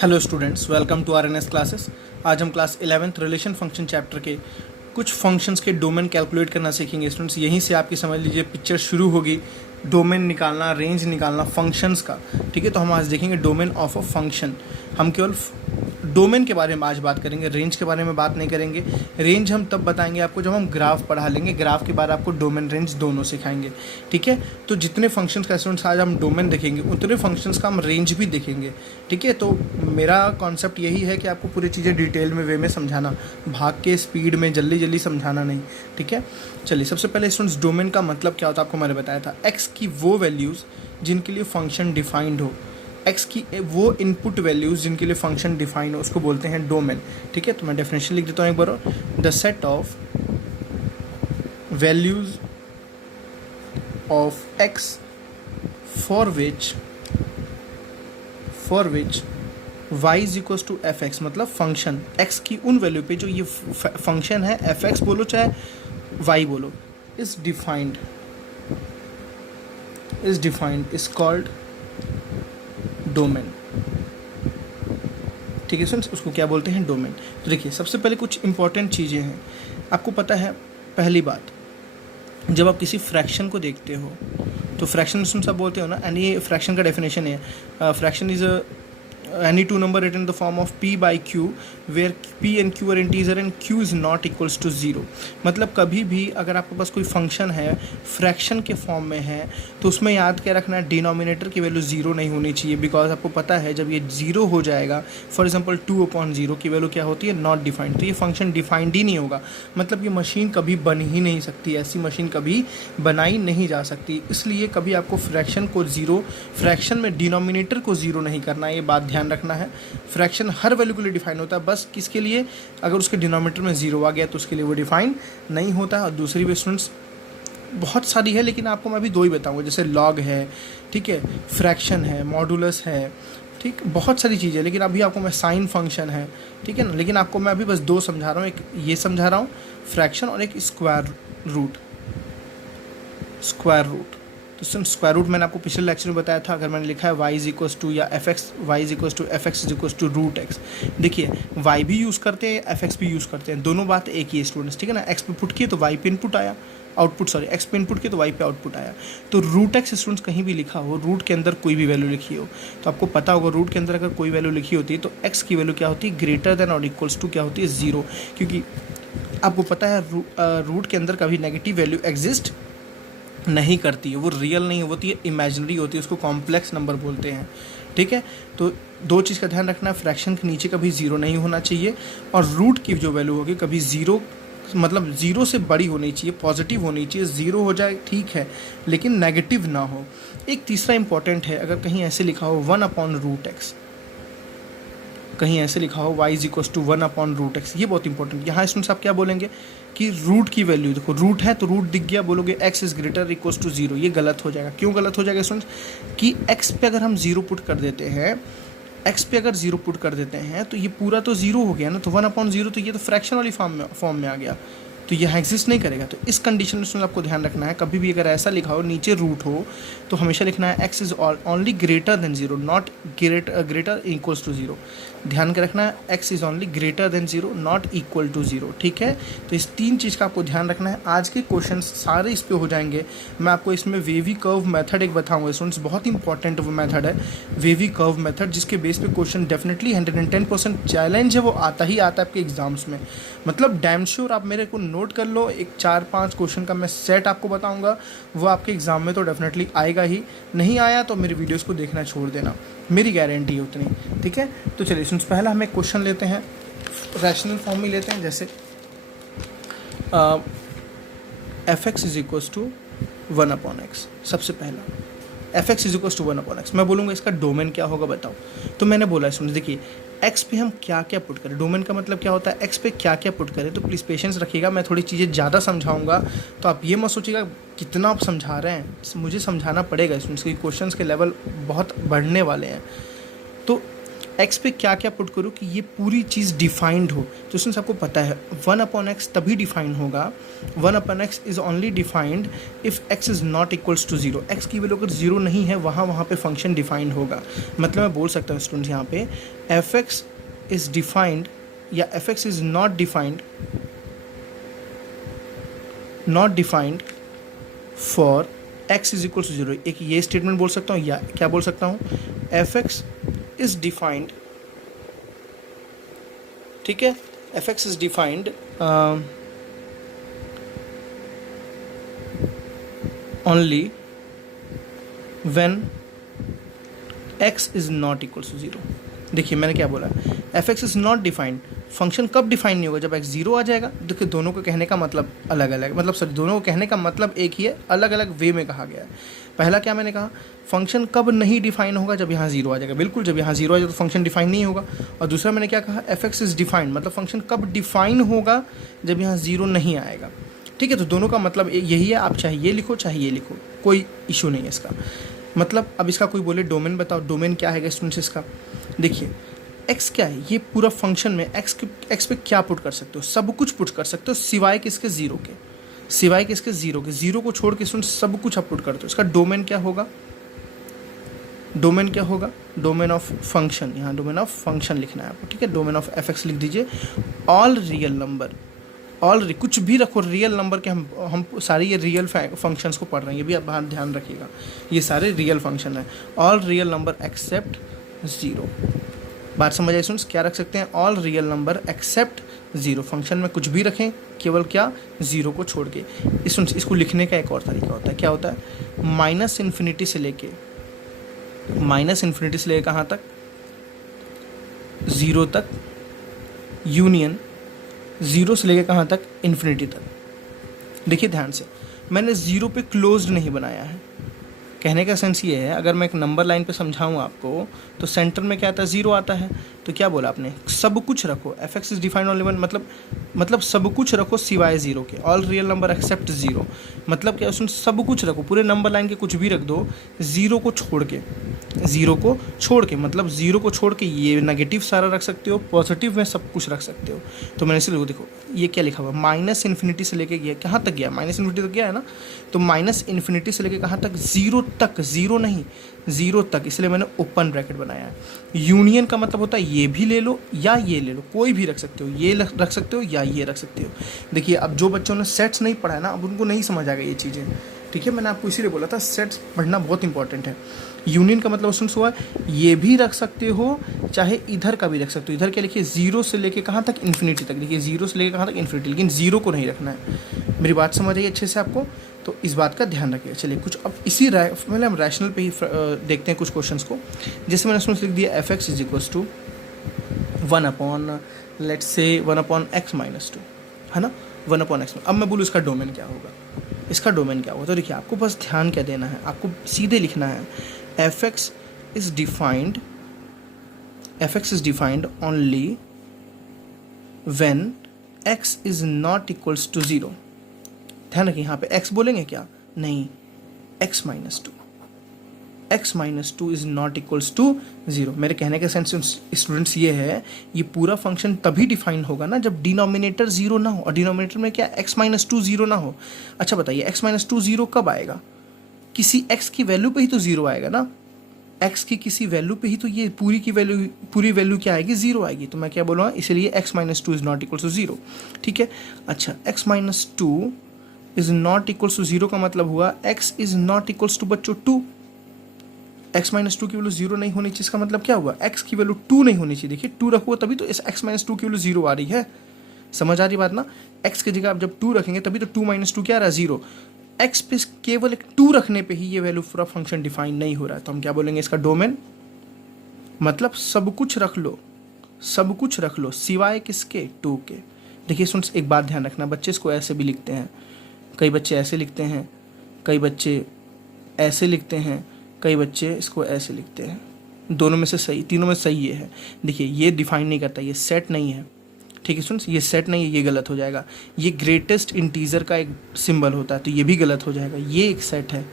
Hello students, welcome to RNS classes. आज हम class 11th relation function chapter के कुछ फंक्शंस के डोमेन कैलकुलेट करना सीखेंगे स्टूडेंट्स। यहीं से आपकी समझ लीजिए पिक्चर शुरू होगी, डोमेन निकालना, रेंज निकालना फंक्शंस का। ठीक है, तो हम आज देखेंगे डोमेन ऑफ अ फंक्शन। हम केवल डोमेन के बारे में आज बात करेंगे, रेंज के बारे में बात नहीं करेंगे। रेंज हम तब बताएंगे आपको जब हम ग्राफ पढ़ा लेंगे, ग्राफ के बाद आपको डोमेन रेंज दोनों सिखाएंगे। ठीक है, तो जितने फंक्शंस का स्टूडेंट्स आज हम डोमेन देखेंगे उतने फंक्शंस का हम रेंज भी देखेंगे। ठीक है, तो मेरा कॉन्सेप्ट यही है कि आपको पूरी चीज़ें डिटेल में वे में समझाना, भाग के स्पीड में जल्दी जल्दी समझाना नहीं। ठीक है, चलिए सबसे पहले स्टूडेंट्स डोमेन का मतलब क्या होता है आपको मैंने बताया था। एक्स की वो वैल्यूज़ जिनके लिए फंक्शन डिफाइंड हो, एक्स की वो इनपुट वैल्यूज़ जिनके लिए फंक्शन डिफाइन हो, उसको बोलते हैं डोमेन। ठीक है, तो मैं डेफिनेशन लिख देता हूँ एक बार और। The set of values of x for which y is equals to f x, मतलब फंक्शन x की उन वैल्यू पे जो ये फंक्शन है, एफ एक्स बोलो चाहे y बोलो, is defined is called domain. ठीक है फ्रेंड्स, उसको क्या बोलते हैं? डोमेन। तो देखिए सबसे पहले कुछ इंपॉर्टेंट चीज़ें हैं आपको पता है। पहली बात, जब आप किसी फ्रैक्शन को देखते हो तो फ्रैक्शन सब बोलते हो ना, एंड ये फ्रैक्शन का डेफिनेशन है, fraction is any two number written in the form of p by q where p and q are integer and q is not equals to 0। मतलब कभी भी अगर आपके पास कोई फंक्शन है फ्रैक्शन के फॉर्म में है तो उसमें याद क्या रखना है, डिनोमिनेटर की वैल्यू 0 नहीं होनी चाहिए। बिकॉज आपको पता है जब ये 0 हो जाएगा, फॉर एग्जांपल 2/0 की वैल्यू क्या होती है, नॉट डिफाइंड, तो ये फंक्शन डिफाइंड ही नहीं होगा। मतलब ये मशीन कभी बन ही नहीं सकती, ऐसी मशीन कभी बनाई नहीं जा सकती। इसलिए कभी आपको फ्रैक्शन को 0, फ्रैक्शन में डिनोमिनेटर को 0 नहीं करना, ये बात ध्यान रखना है। फ्रैक्शन हर वैल्यू के लिए डिफाइन होता है, बस किसके लिए? अगर उसके डिनोमिनेटर में 0 आ गया तो उसके लिए वो डिफाइन नहीं होता है। और दूसरी भी स्टूडेंट्स बहुत सारी है, लेकिन आपको मैं अभी दो ही बताऊंगा, जैसे लॉग है, ठीक है, फ्रैक्शन है, मॉडुलस है, ठीक, बहुत सारी चीज़ें। लेकिन अभी आपको मैं साइन फंक्शन है, ठीक है ना, लेकिन आपको मैं अभी बस दो समझा रहा हूँ, एक ये समझा रहा हूँ फ्रैक्शन और एक स्क्वायर रूट। तो स्क्वायर रूट मैंने आपको पिछले लेक्चर में बताया था। अगर मैंने लिखा है y इज इक्वल्स टू या f x, y is equals to f x is equals to root x, देखिए y भी यूज़ करते हैं, एफ एक्स भी यूज़ करते हैं, दोनों बात एक ही है स्टूडेंट्स। ठीक है ना, x पे पुट किए तो y पे इनपुट आया, x पे इनपुट किए तो y पे आउटपुट आया। तो रूट एक्स स्टूडेंट्स कहीं भी लिखा हो, रूट के अंदर कोई भी वैल्यू लिखी हो, तो आपको पता होगा रूट के अंदर अगर कोई वैल्यू लिखी होती है तो x की वैल्यू क्या होती है, ग्रेटर देन और इक्वल्स टू क्या होती है, 0। क्योंकि आपको पता है रूट के अंदर कभी नेगेटिव वैल्यू एग्जिस्ट नहीं करती है, वो रियल नहीं होती है, इमेजिनरी होती है, उसको कॉम्प्लेक्स नंबर बोलते हैं। ठीक है, तो दो चीज़ का ध्यान रखना है, फ्रैक्शन के नीचे कभी 0 नहीं होना चाहिए, और रूट की जो वैल्यू होगी कभी 0, मतलब 0 से बड़ी होनी चाहिए, पॉजिटिव होनी चाहिए। 0 हो जाए ठीक है, लेकिन नेगेटिव ना हो। एक तीसरा इंपॉर्टेंट है, अगर कहीं ऐसे लिखा हो 1/√x, कहीं ऐसे लिखा हो y is equals to 1/√x, ये बहुत इंपॉर्टेंट। यहाँ स्टूडेंट्स आप क्या बोलेंगे कि रूट की वैल्यू, देखो रूट है तो रूट दिख गया, बोलोगे x is greater equals to 0, ये गलत हो जाएगा। क्यों गलत हो जाएगा स्टूडेंट्स? कि x पे अगर हम 0 पुट कर देते हैं, x पे अगर 0 पुट कर देते हैं तो ये पूरा तो 0 हो गया ना, तो 1/0 तो ये तो फ्रैक्शन वाली फॉर्म में आ गया, तो यह एग्जिस्ट नहीं करेगा। तो इस कंडीशन में आपको ध्यान रखना है, कभी भी अगर ऐसा लिखा हो नीचे रूट हो तो हमेशा लिखना है x is only greater than 0, not greater equals to 0। ध्यान के रखना है, x is only greater than 0, not equal to 0। ठीक है, तो इस तीन चीज़ का आपको ध्यान रखना है। आज के क्वेश्चन सारे इस पे हो जाएंगे। मैं आपको इसमें वेवी कर्व मेथड एक बताऊंगा स्टूडेंट्स, बहुत इंपॉर्टेंट वो मेथड है वेवी कर्व मेथड, जिसके बेस पे क्वेश्चन डेफिनेटली 110% चैलेंज है, वो आता ही आता है आपके एग्जाम्स में। मतलब डैम श्योर आप मेरे को नोट कर लो, एक 4-5 क्वेश्चन का मैं सेट आपको बताऊंगा, वो आपके एग्जाम में तो डेफिनेटली आएगा ही। नहीं आया तो मेरे वीडियोस को देखना छोड़ देना, मेरी गारंटी है उतनी। ठीक है, तो चलिए स्टूडेंट्स पहला हम एक क्वेश्चन लेते हैं, रैशनल फॉर्म में लेते हैं, जैसे f x is equals to 1/x। सबसे पहला f x is equals to 1/x, मैं बोलूँगा इसका डोमेन क्या होगा बताओ। तो मैंने बोला स्टूडेंट्स देखिए एक्स पे हम क्या क्या पुट करें, डोमेन का मतलब क्या होता है, एक्स पे क्या क्या पुट करें। तो प्लीज़ पेशेंस रखिएगा, मैं थोड़ी चीज़ें ज़्यादा समझाऊंगा, तो आप ये मत सोचिएगा कितना आप समझा रहे हैं, मुझे समझाना पड़ेगा स्टूडेंट्स, क्योंकि क्वेश्चंस के लेवल बहुत बढ़ने वाले हैं। तो एक्स पे क्या क्या पुट करूँ कि ये पूरी चीज़ डिफाइंड हो। तो स्टूडेंट्स आपको पता है 1/x तभी डिफाइन होगा, 1/x is only defined if x is not equals to 0। x की वैल्यू अगर 0 नहीं है वहाँ पे फंक्शन डिफाइंड होगा। मतलब मैं बोल सकता हूँ स्टूडेंट्स यहाँ पे fx इज़ डिफाइंड या fx is not defined for x is equal to 0। एक ये स्टेटमेंट बोल सकता हूँ या क्या बोल सकता हूँ, fx इज डिफाइंड, ठीक है, fx is defined only when x is not equal to 0। देखिए मैंने क्या बोला, fx is not defined, function कब डिफाइन नहीं होगा, जब x 0 आ जाएगा। देखिए दोनों को कहने का मतलब अलग अलग, मतलब सॉरी दोनों को कहने का मतलब एक ही है, अलग अलग वे में कहा गया है। पहला क्या मैंने कहा, फंक्शन कब नहीं डिफाइन होगा, जब यहाँ 0 आ जाएगा। बिल्कुल, जब यहाँ 0 आ जाएगा तो फंक्शन डिफाइन नहीं होगा। और दूसरा मैंने क्या कहा, fx इज डिफाइंड, मतलब फंक्शन कब डिफाइन होगा, जब यहाँ 0 नहीं आएगा। ठीक है, तो दोनों का मतलब यही है। आप चाहे ये लिखो चाहे ये लिखो, कोई इशू नहीं है इसका। मतलब अब इसका कोई बोले डोमेन बताओ, डोमेन क्या है स्टूडेंट्स इसका। देखिए x क्या है, ये पूरा फंक्शन में x पे क्या पुट कर सकते हो, सब कुछ पुट कर सकते हो सिवाय किसके, 0 के, सिवाय किसके, 0 के। 0 को छोड़ के स्टूडेंट्स सब कुछ आप पुट करते हो। इसका डोमेन क्या होगा, डोमेन क्या होगा, डोमेन ऑफ फंक्शन, यहाँ डोमेन ऑफ फंक्शन लिखना है आपको। ठीक है, डोमेन ऑफ fx लिख दीजिए। ऑल रियल नंबर, ऑल कुछ भी रखो रियल नंबर के, हम सारे ये रियल फंक्शंस को पढ़ रहे हैं, ये भी आप बाहर ध्यान रखिएगा, ये सारे रियल फंक्शन है। ऑल रियल नंबर एक्सेप्ट 0, बात समझ आए स्टूडेंट्स, क्या रख सकते हैं, all real number accept 0। Function में कुछ भी रखें, केवल क्या, 0 को छोड़ के। स्टूडेंट्स इसको लिखने का एक और तरीका होता है, क्या होता है, माइनस इन्फिनिटी से लेके कहाँ तक, 0 तक, यूनियन 0 से लेके कहाँ तक, इन्फिनिटी तक। देखिए ध्यान से, मैंने 0 पे क्लोज्ड नहीं बनाया है। कहने का सेंस ये है, अगर मैं एक नंबर लाइन पे समझाऊँ आपको, तो सेंटर में क्या आता है, 0 आता है। तो क्या बोला आपने, सब कुछ रखो, fx is defined only one, मतलब सब कुछ रखो सिवाय 0 के। ऑल रियल नंबर एक्सेप्ट 0, मतलब क्या, उसमें सब कुछ रखो, पूरे नंबर लाइन के कुछ भी रख दो, 0 को छोड़ के, 0 को छोड़ के, मतलब 0 को छोड़ के ये नेगेटिव सारा रख सकते हो, पॉजिटिव में सब कुछ रख सकते हो। तो मैंने इसलिए देखो ये क्या लिखा हुआ, माइनस इन्फिनिटी से लेके गया, कहाँ तक गया, माइनस इन्फिनिटी तक गया है ना। तो माइनस इन्फिनिटी से लेके कहाँ तक, 0 तक, 0 नहीं 0 तक, इसलिए मैंने ओपन ब्रैकेट बनाया है। यूनियन का मतलब होता है ये भी ले लो या ये ले लो, कोई भी रख सकते हो, ये रख सकते हो या ये रख सकते हो। देखिए अब जो बच्चों ने सेट्स नहीं पढ़ा है ना, अब उनको नहीं समझ आ गया ये चीज़ें। ठीक है, मैंने आपको इसीलिए बोला था सेट्स पढ़ना बहुत इंपॉर्टेंट है। यूनियन का मतलब स्टूडेंट्स हुआ ये भी रख सकते हो, चाहे इधर का भी रख सकते हो। इधर क्या लिखिए, 0 से लेके कहाँ तक, इन्फिनिटी तक। देखिए 0 से लेके कहाँ तक, इन्फिनिटी, लेकिन 0 को नहीं रखना है। मेरी बात समझ आई अच्छे से आपको, तो इस बात का ध्यान रखिए। चलिए कुछ अब इसी मतलब हम रैशनल पे ही देखते हैं कुछ क्वेश्चंस को। जैसे मैंने उसमें लिख दिया fx is equals to 1/, let's say 1/x minus 2, है ना, 1/x। अब मैं बोलूँ इसका डोमेन क्या होगा, इसका डोमेन क्या होगा। तो देखिए आपको बस ध्यान क्या देना है, आपको सीधे लिखना है fx is defined only when x is not equals to 0। ध्यान रखिए यहाँ पे x बोलेंगे क्या, नहीं, x minus two is not equals to 0। मेरे कहने का सेंस स्टूडेंट्स ये है, ये पूरा फंक्शन तभी डिफाइन होगा ना जब डिनोमिनेटर 0 ना हो, और डिनोमिनेटर में क्या, x माइनस 2 0 ना हो। अच्छा बताइए x माइनस 2 0 कब आएगा, किसी x की वैल्यू पे ही तो 0 आएगा ना, x की किसी वैल्यू पे ही तो ये पूरी वैल्यू क्या आएगी, 0 आएगी। तो मैं क्या बोलूँगा, इसलिए x minus 2 is not equals to 0। ठीक है, अच्छा x minus 2 is not equals to 0 का मतलब हुआ x is not equals to बच्चों 2। x माइनस 2 की वैल्यू 0 नहीं होनी चाहिए, इसका मतलब क्या हुआ, x की वैल्यू 2 नहीं होनी चाहिए। देखिए 2 रखो तभी तो इस x माइनस 2 की वैल्यू 0 आ रही है, समझ आ रही बात ना। x की जगह आप जब 2 रखेंगे तभी तो 2 माइनस 2 क्या आ रहा है, 0। x पे केवल एक 2 रखने पे ही ये वैल्यू पूरा फंक्शन डिफाइन नहीं हो रहा है। तो हम क्या बोलेंगे, इसका डोमेन मतलब सब कुछ रख लो सिवाय किसके, 2 के। देखिए सुन, एक बात ध्यान रखना, बच्चे इसको ऐसे भी लिखते हैं, कई बच्चे ऐसे लिखते हैं, कई बच्चे ऐसे लिखते हैं, कई बच्चे इसको ऐसे लिखते हैं। दोनों में से सही, तीनों में सही ये है। देखिए ये डिफाइन नहीं करता, ये सेट नहीं है। ठीक है स्टूडेंट्स, ये सेट नहीं है, ये गलत हो जाएगा। ये ग्रेटेस्ट इंटीजर का एक सिंबल होता है, तो ये भी गलत हो जाएगा। ये एक सेट है,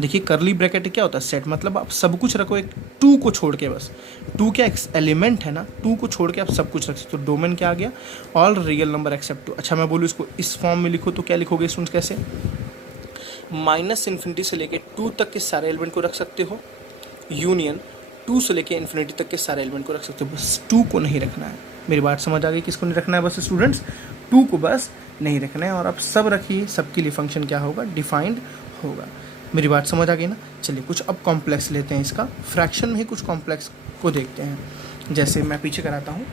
देखिए करली ब्रैकेट क्या होता है, सेट, मतलब आप सब कुछ रखो एक टू को छोड़ के, बस टू क्या एक एलिमेंट है ना, टू को छोड़ के आप सब कुछ रख सकते हो। डोमेन क्या आ गया, all real number except two. अच्छा मैं बोलूँ इसको इस फॉर्म में लिखो तो क्या लिखोगे स्टूडेंट्स, कैसे, माइनस इन्फिनिटी से लेके टू तक के सारे एलिमेंट को रख सकते हो, यूनियन टू से लेके इन्फिनिटी तक के सारे एलिमेंट को रख सकते हो, बस टू को नहीं रखना है। मेरी बात समझ आ गई, किसको नहीं रखना है, बस स्टूडेंट्स टू को बस नहीं रखना है, और आप सब रखिए, सबके लिए फंक्शन क्या होगा, डिफाइंड होगा। मेरी बात समझ आ गई ना। चलिए कुछ अब कॉम्प्लेक्स लेते हैं, इसका फ्रैक्शन में ही कुछ कॉम्प्लेक्स को देखते हैं। जैसे मैं पीछे कराता हूँ,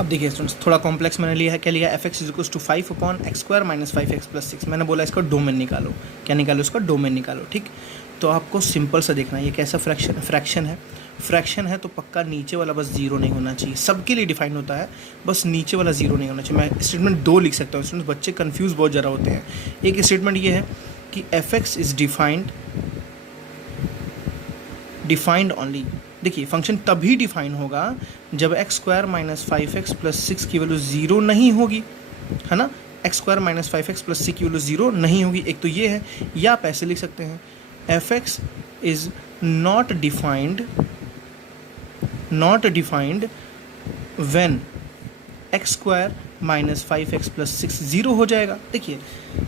अब देखिए स्टूडेंट्स थोड़ा कॉम्प्लेक्स मैंने लिया है, क्या लिया, f x is equals to 5/x² - 5x+6। मैंने बोला इसका डोमेन निकालो, क्या निकालो, इसका डोमेन निकालो, ठीक। तो आपको सिंपल सा देखना है ये कैसा फ्रैक्शन है। फ्रैक्शन है तो पक्का नीचे वाला बस जीरो नहीं होना चाहिए, सबके लिए डिफाइन होता है, बस नीचे वाला जीरो नहीं होना चाहिए। मैं स्टेटमेंट 2 लिख सकता हूँ स्टूडेंट्स, बच्चे कंफ्यूज बहुत ज़्यादा होते हैं। एक स्टेटमेंट ये है कि F x is defined only. देखिए फंक्शन तभी डिफाइन होगा जब x² - 5x+6 की वैल्यू ज़ीरो नहीं होगी, है ना, x² - 5x+6 की वैल्यू ज़ीरो नहीं होगी। एक तो ये है, या आप ऐसे लिख सकते हैं, f x is not defined when x² - 5x+6 zero हो जाएगा। देखिए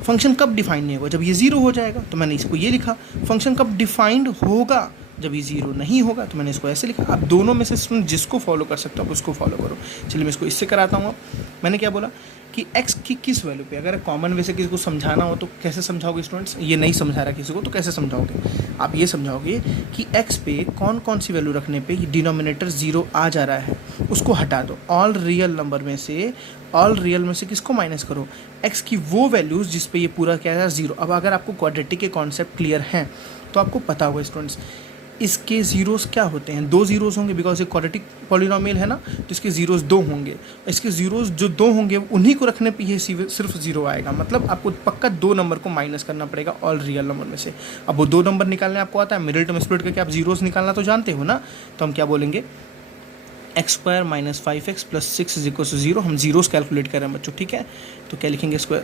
फंक्शन कब डिफाइन नहीं होगा, जब ये ज़ीरो हो जाएगा, तो मैंने इसको ये लिखा। फंक्शन कब डिफाइंड होगा, जब ये ज़ीरो नहीं होगा, तो मैंने इसको ऐसे लिखा। आप दोनों में से स्टूडेंट जिसको फॉलो कर सकते हो आप उसको फॉलो करो। चलिए मैं इसको इससे कराता हूँ। मैंने क्या बोला कि x की किस वैल्यू पे, अगर कॉमन वे से किसी को समझाना हो तो कैसे समझाओगे स्टूडेंट्स, ये नहीं समझा रहा किसी को तो कैसे समझाओगे, आप ये समझाओगे कि x पे कौन कौन सी वैल्यू रखने पे डिनोमिनेटर ज़ीरो आ जा रहा है, उसको हटा दो। ऑल रियल में से किसको माइनस करो, x की वो वैल्यूज़ जिस पे ये पूरा क्या है ज़ीरो। अब अगर आपको क्वाड्रेटिक के कॉन्सेप्ट क्लियर हैं तो आपको पता होगा स्टूडेंट्स इसके ज़ीरोज़ क्या होते हैं, 2 ज़ीरोज़ होंगे, बिकॉज ये क्वाड्रेटिक पॉलिनोमियल है ना, तो इसके ज़ीरोज़ 2 होंगे। इसके ज़ीरोज़ जो 2 होंगे उन्हीं को रखने पे ये सिर्फ ज़ीरो आएगा, मतलब आपको पक्का 2 नंबर को माइनस करना पड़ेगा ऑल रियल नंबर में से। अब वो 2 नंबर निकालने आपको आता है, मिडिल टर्म स्प्लिट करके आप ज़ीरोज़ निकालना तो जानते हो ना। तो हम क्या बोलेंगे, x² - 5x+6 = 0। हम ज़ीरोज़ कैलकुलेट कर रहे हैं बच्चों, ठीक है। तो क्या लिखेंगे, x² -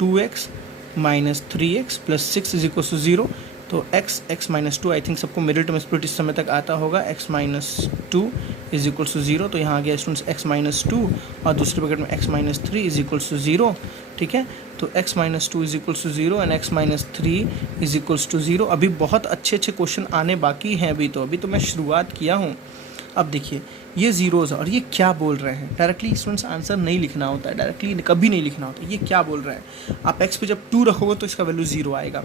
2x - 3x+6 = 0। तो x - 2 आई थिंक सबको मिडिल टर्म स्प्लिट इस समय तक आता होगा, x - 2 = 0। तो यहाँ आ गया स्टूडेंट्स x - 2 और दूसरे ब्रैकेट में x - 3 = 0, ठीक है। तो x - 2 = 0 एंड x - 3 = 0। अभी बहुत अच्छे क्वेश्चन आने बाकी हैं, अभी तो मैं शुरुआत किया हूँ। अब देखिए ये ज़ीरोज़ और ये क्या बोल रहे हैं, डायरेक्टली स्टूडेंट्स आंसर नहीं लिखना होता है, डायरेक्टली कभी नहीं लिखना होता है। ये क्या बोल रहे हैं, आप x पे जब 2 रखोगे तो इसका वैल्यू 0 आएगा,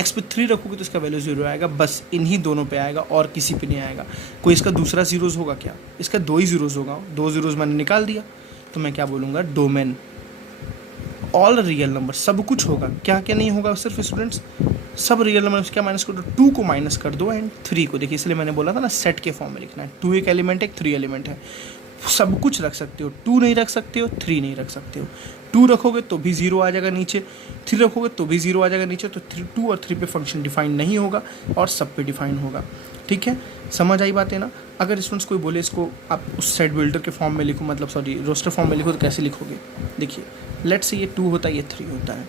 x पे 3 रखोगे तो इसका वैल्यू 0 आएगा, बस इन्हीं दोनों पे आएगा और किसी पे नहीं आएगा। कोई इसका दूसरा ज़ीरोज़ होगा क्या, इसका 2 ही ज़ीरोज़ होगा, 2 ज़ीरोज़ मैंने निकाल दिया। तो मैं क्या बोलूँगा, डोमेन ऑल रियल नंबर, सब कुछ होगा। क्या क्या नहीं होगा, सिर्फ स्टूडेंट्स सब रियल नंबर क्या माइनस कर दो, 2 को माइनस कर दो एंड 3 को। देखिए इसलिए मैंने बोला था ना सेट के फॉर्म में लिखना है, 2 एक एलिमेंट है, 3 एलिमेंट है, सब कुछ रख सकते हो, 2 नहीं रख सकते हो, 3 नहीं रख सकते हो। 2 रखोगे तो भी 0 आ जाएगा नीचे, 3 रखोगे तो भी 0 आ जाएगा नीचे। तो 2 और 3 पे फंक्शन डिफाइन नहीं होगा और सब पे डिफाइन होगा, ठीक है। समझ आई बात है ना। अगर स्टूडेंट्स कोई बोले इसको आप उस सेट बिल्डर के फॉर्म में लिखो, मतलब सॉरी रोस्टर फॉर्म में लिखो, तो कैसे लिखोगे, देखिए लेट्स से ये 2 होता है, ये 3 होता है,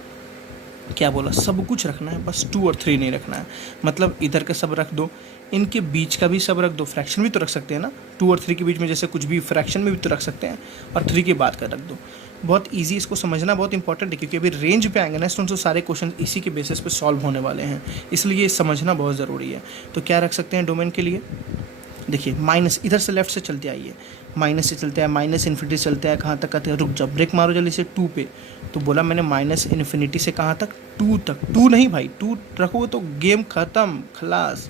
क्या बोला, सब कुछ रखना है, बस 2 और 3 नहीं रखना है। मतलब इधर का सब रख दो, इनके बीच का भी सब रख दो, फ्रैक्शन भी तो रख सकते हैं ना, 2 और 3 के बीच में जैसे कुछ भी फ्रैक्शन में भी तो रख सकते हैं, और 3 के बाद का रख दो। बहुत इजी, इसको समझना बहुत इंपॉर्टेंट है, क्योंकि अभी रेंज पे आएंगे ना स्टूडेंट्स, तो सारे क्वेश्चन इसी के बेसिस पे सॉल्व होने वाले हैं, इसलिए समझना बहुत ज़रूरी है। तो क्या रख सकते हैं डोमेन के लिए, देखिए माइनस, इधर से लेफ्ट से चलते आइए, माइनस से चलते हैं, माइनस इन्फिनिटी से चलते हैं, कहाँ तक आते हैं, रुक जाओ ब्रेक मारो जल्दी से, 2 पे। तो बोला मैंने माइनस इन्फिनिटी से कहाँ तक, 2 तक। 2 नहीं भाई, 2 रखोगे तो गेम ख़त्म, खलास।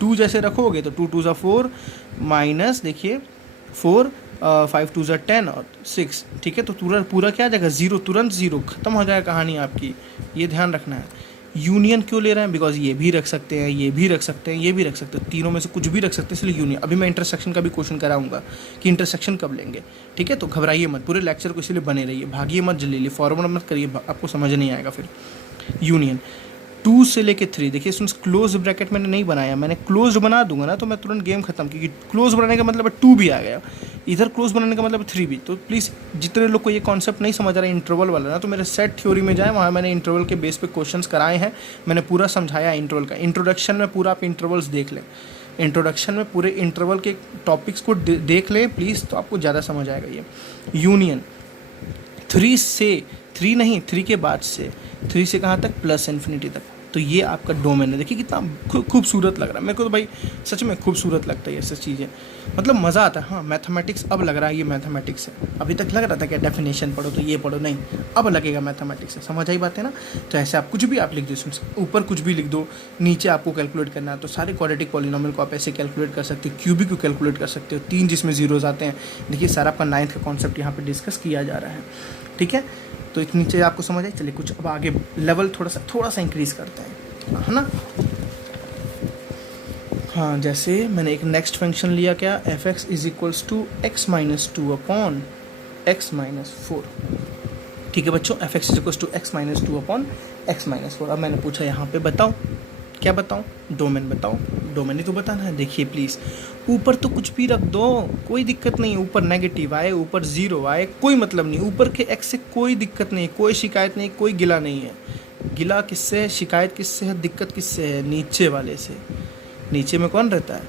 2 जैसे रखोगे तो 2 2 ज़ा 4 माइनस, देखिए 4 5 2 ज़ा 10 और 6, ठीक है। तो पूरा क्या आ जाएगा, 0, तुरंत 0, ख़त्म हो जाएगा कहानी आपकी, ये ध्यान रखना है। यूनियन क्यों ले रहे हैं, बिकॉज ये भी रख सकते हैं, ये भी रख सकते हैं, ये भी रख सकते हैं, तीनों में से कुछ भी रख सकते हैं, इसलिए यूनियन। अभी मैं इंटरसेक्शन का भी क्वेश्चन कराऊंगा कि इंटरसेक्शन कब लेंगे, ठीक है। तो घबराइए मत, पूरे लेक्चर को इसलिए बने रहिए, भागिए मत, जल्दी फॉरवर्ड मत करिए, आपको समझ नहीं आएगा फिर। यूनियन 2 से लेके 3, देखिए इसमें क्लोज ब्रैकेट मैंने नहीं बनाया, मैंने क्लोज बना दूंगा ना तो मैं तुरंत गेम खत्म, क्योंकि क्लोज बनाने का मतलब है 2 भी आ गया, इधर क्लोज बनाने का मतलब है 3 भी। तो प्लीज़ जितने लोग को ये कॉन्सेप्ट नहीं समझ आ रहा है इंटरवल वाला ना, तो मेरे सेट थ्योरी में जाए, वहाँ मैंने इंटरवल के बेस पे क्वेश्चंस कराए हैं, मैंने पूरा समझाया इंटरवल का। इंट्रोडक्शन में पूरा आप इंटरवल्स देख लें, इंट्रोडक्शन में पूरे इंटरवल के टॉपिक्स को देख लें प्लीज़, तो आपको ज़्यादा समझ आएगा ये। यूनियन 3 से 3 नहीं, 3 के बाद से 3 से कहाँ तक, प्लस इन्फिनिटी तक, तो ये आपका डोमेन है। देखिए कितना खूबसूरत लग रहा है, मेरे को तो भाई सच में खूबसूरत लगता है ये सब चीज़ें, मतलब मज़ा आता है। हाँ मैथमेटिक्स अब लग रहा है ये मैथमेटिक्स है, अभी तक लग रहा था क्या डेफिनेशन पढ़ो तो ये पढ़ो, नहीं अब लगेगा मैथमेटिक्स है, समझ आई बात है ना। तो ऐसे आप कुछ भी आप लिख दो, ऊपर कुछ भी लिख दो, नीचे आपको कैलकुलेट करना है, तो सारे क्वाड्रेटिक पॉलिनोमियल को आप ऐसे कैलकुलेट कर सकते हो, क्यूबिक को कैलकुलेट कर सकते हो, 3 जिसमें जीरोज आते हैं। देखिए सारा आपका 9th का कॉन्सेप्ट यहाँ पर डिस्कस किया जा रहा है, ठीक है। तो इतनी चीज़ आपको समझ आई। चलिए कुछ अब आगे लेवल थोड़ा सा इंक्रीज़ करते हैं, है ना। हाँ जैसे मैंने एक नेक्स्ट फंक्शन लिया क्या, f x is equals to x minus 2 upon x minus 4, ठीक है बच्चों, f x is equals to x minus 2 upon x minus 4। अब मैंने पूछा यहाँ पे बताओ क्या बताऊँ, डोमेन बताओ, डोमेन ही तो बताना है। देखिए प्लीज़ ऊपर तो कुछ भी रख दो, कोई दिक्कत नहीं, ऊपर नेगेटिव आए ऊपर 0 आए कोई मतलब नहीं, ऊपर के एक्स से कोई दिक्कत नहीं, कोई शिकायत नहीं, कोई गिला नहीं है। गिला किससे है, शिकायत किससे है, दिक्कत किससे है, नीचे वाले से। नीचे में कौन रहता है,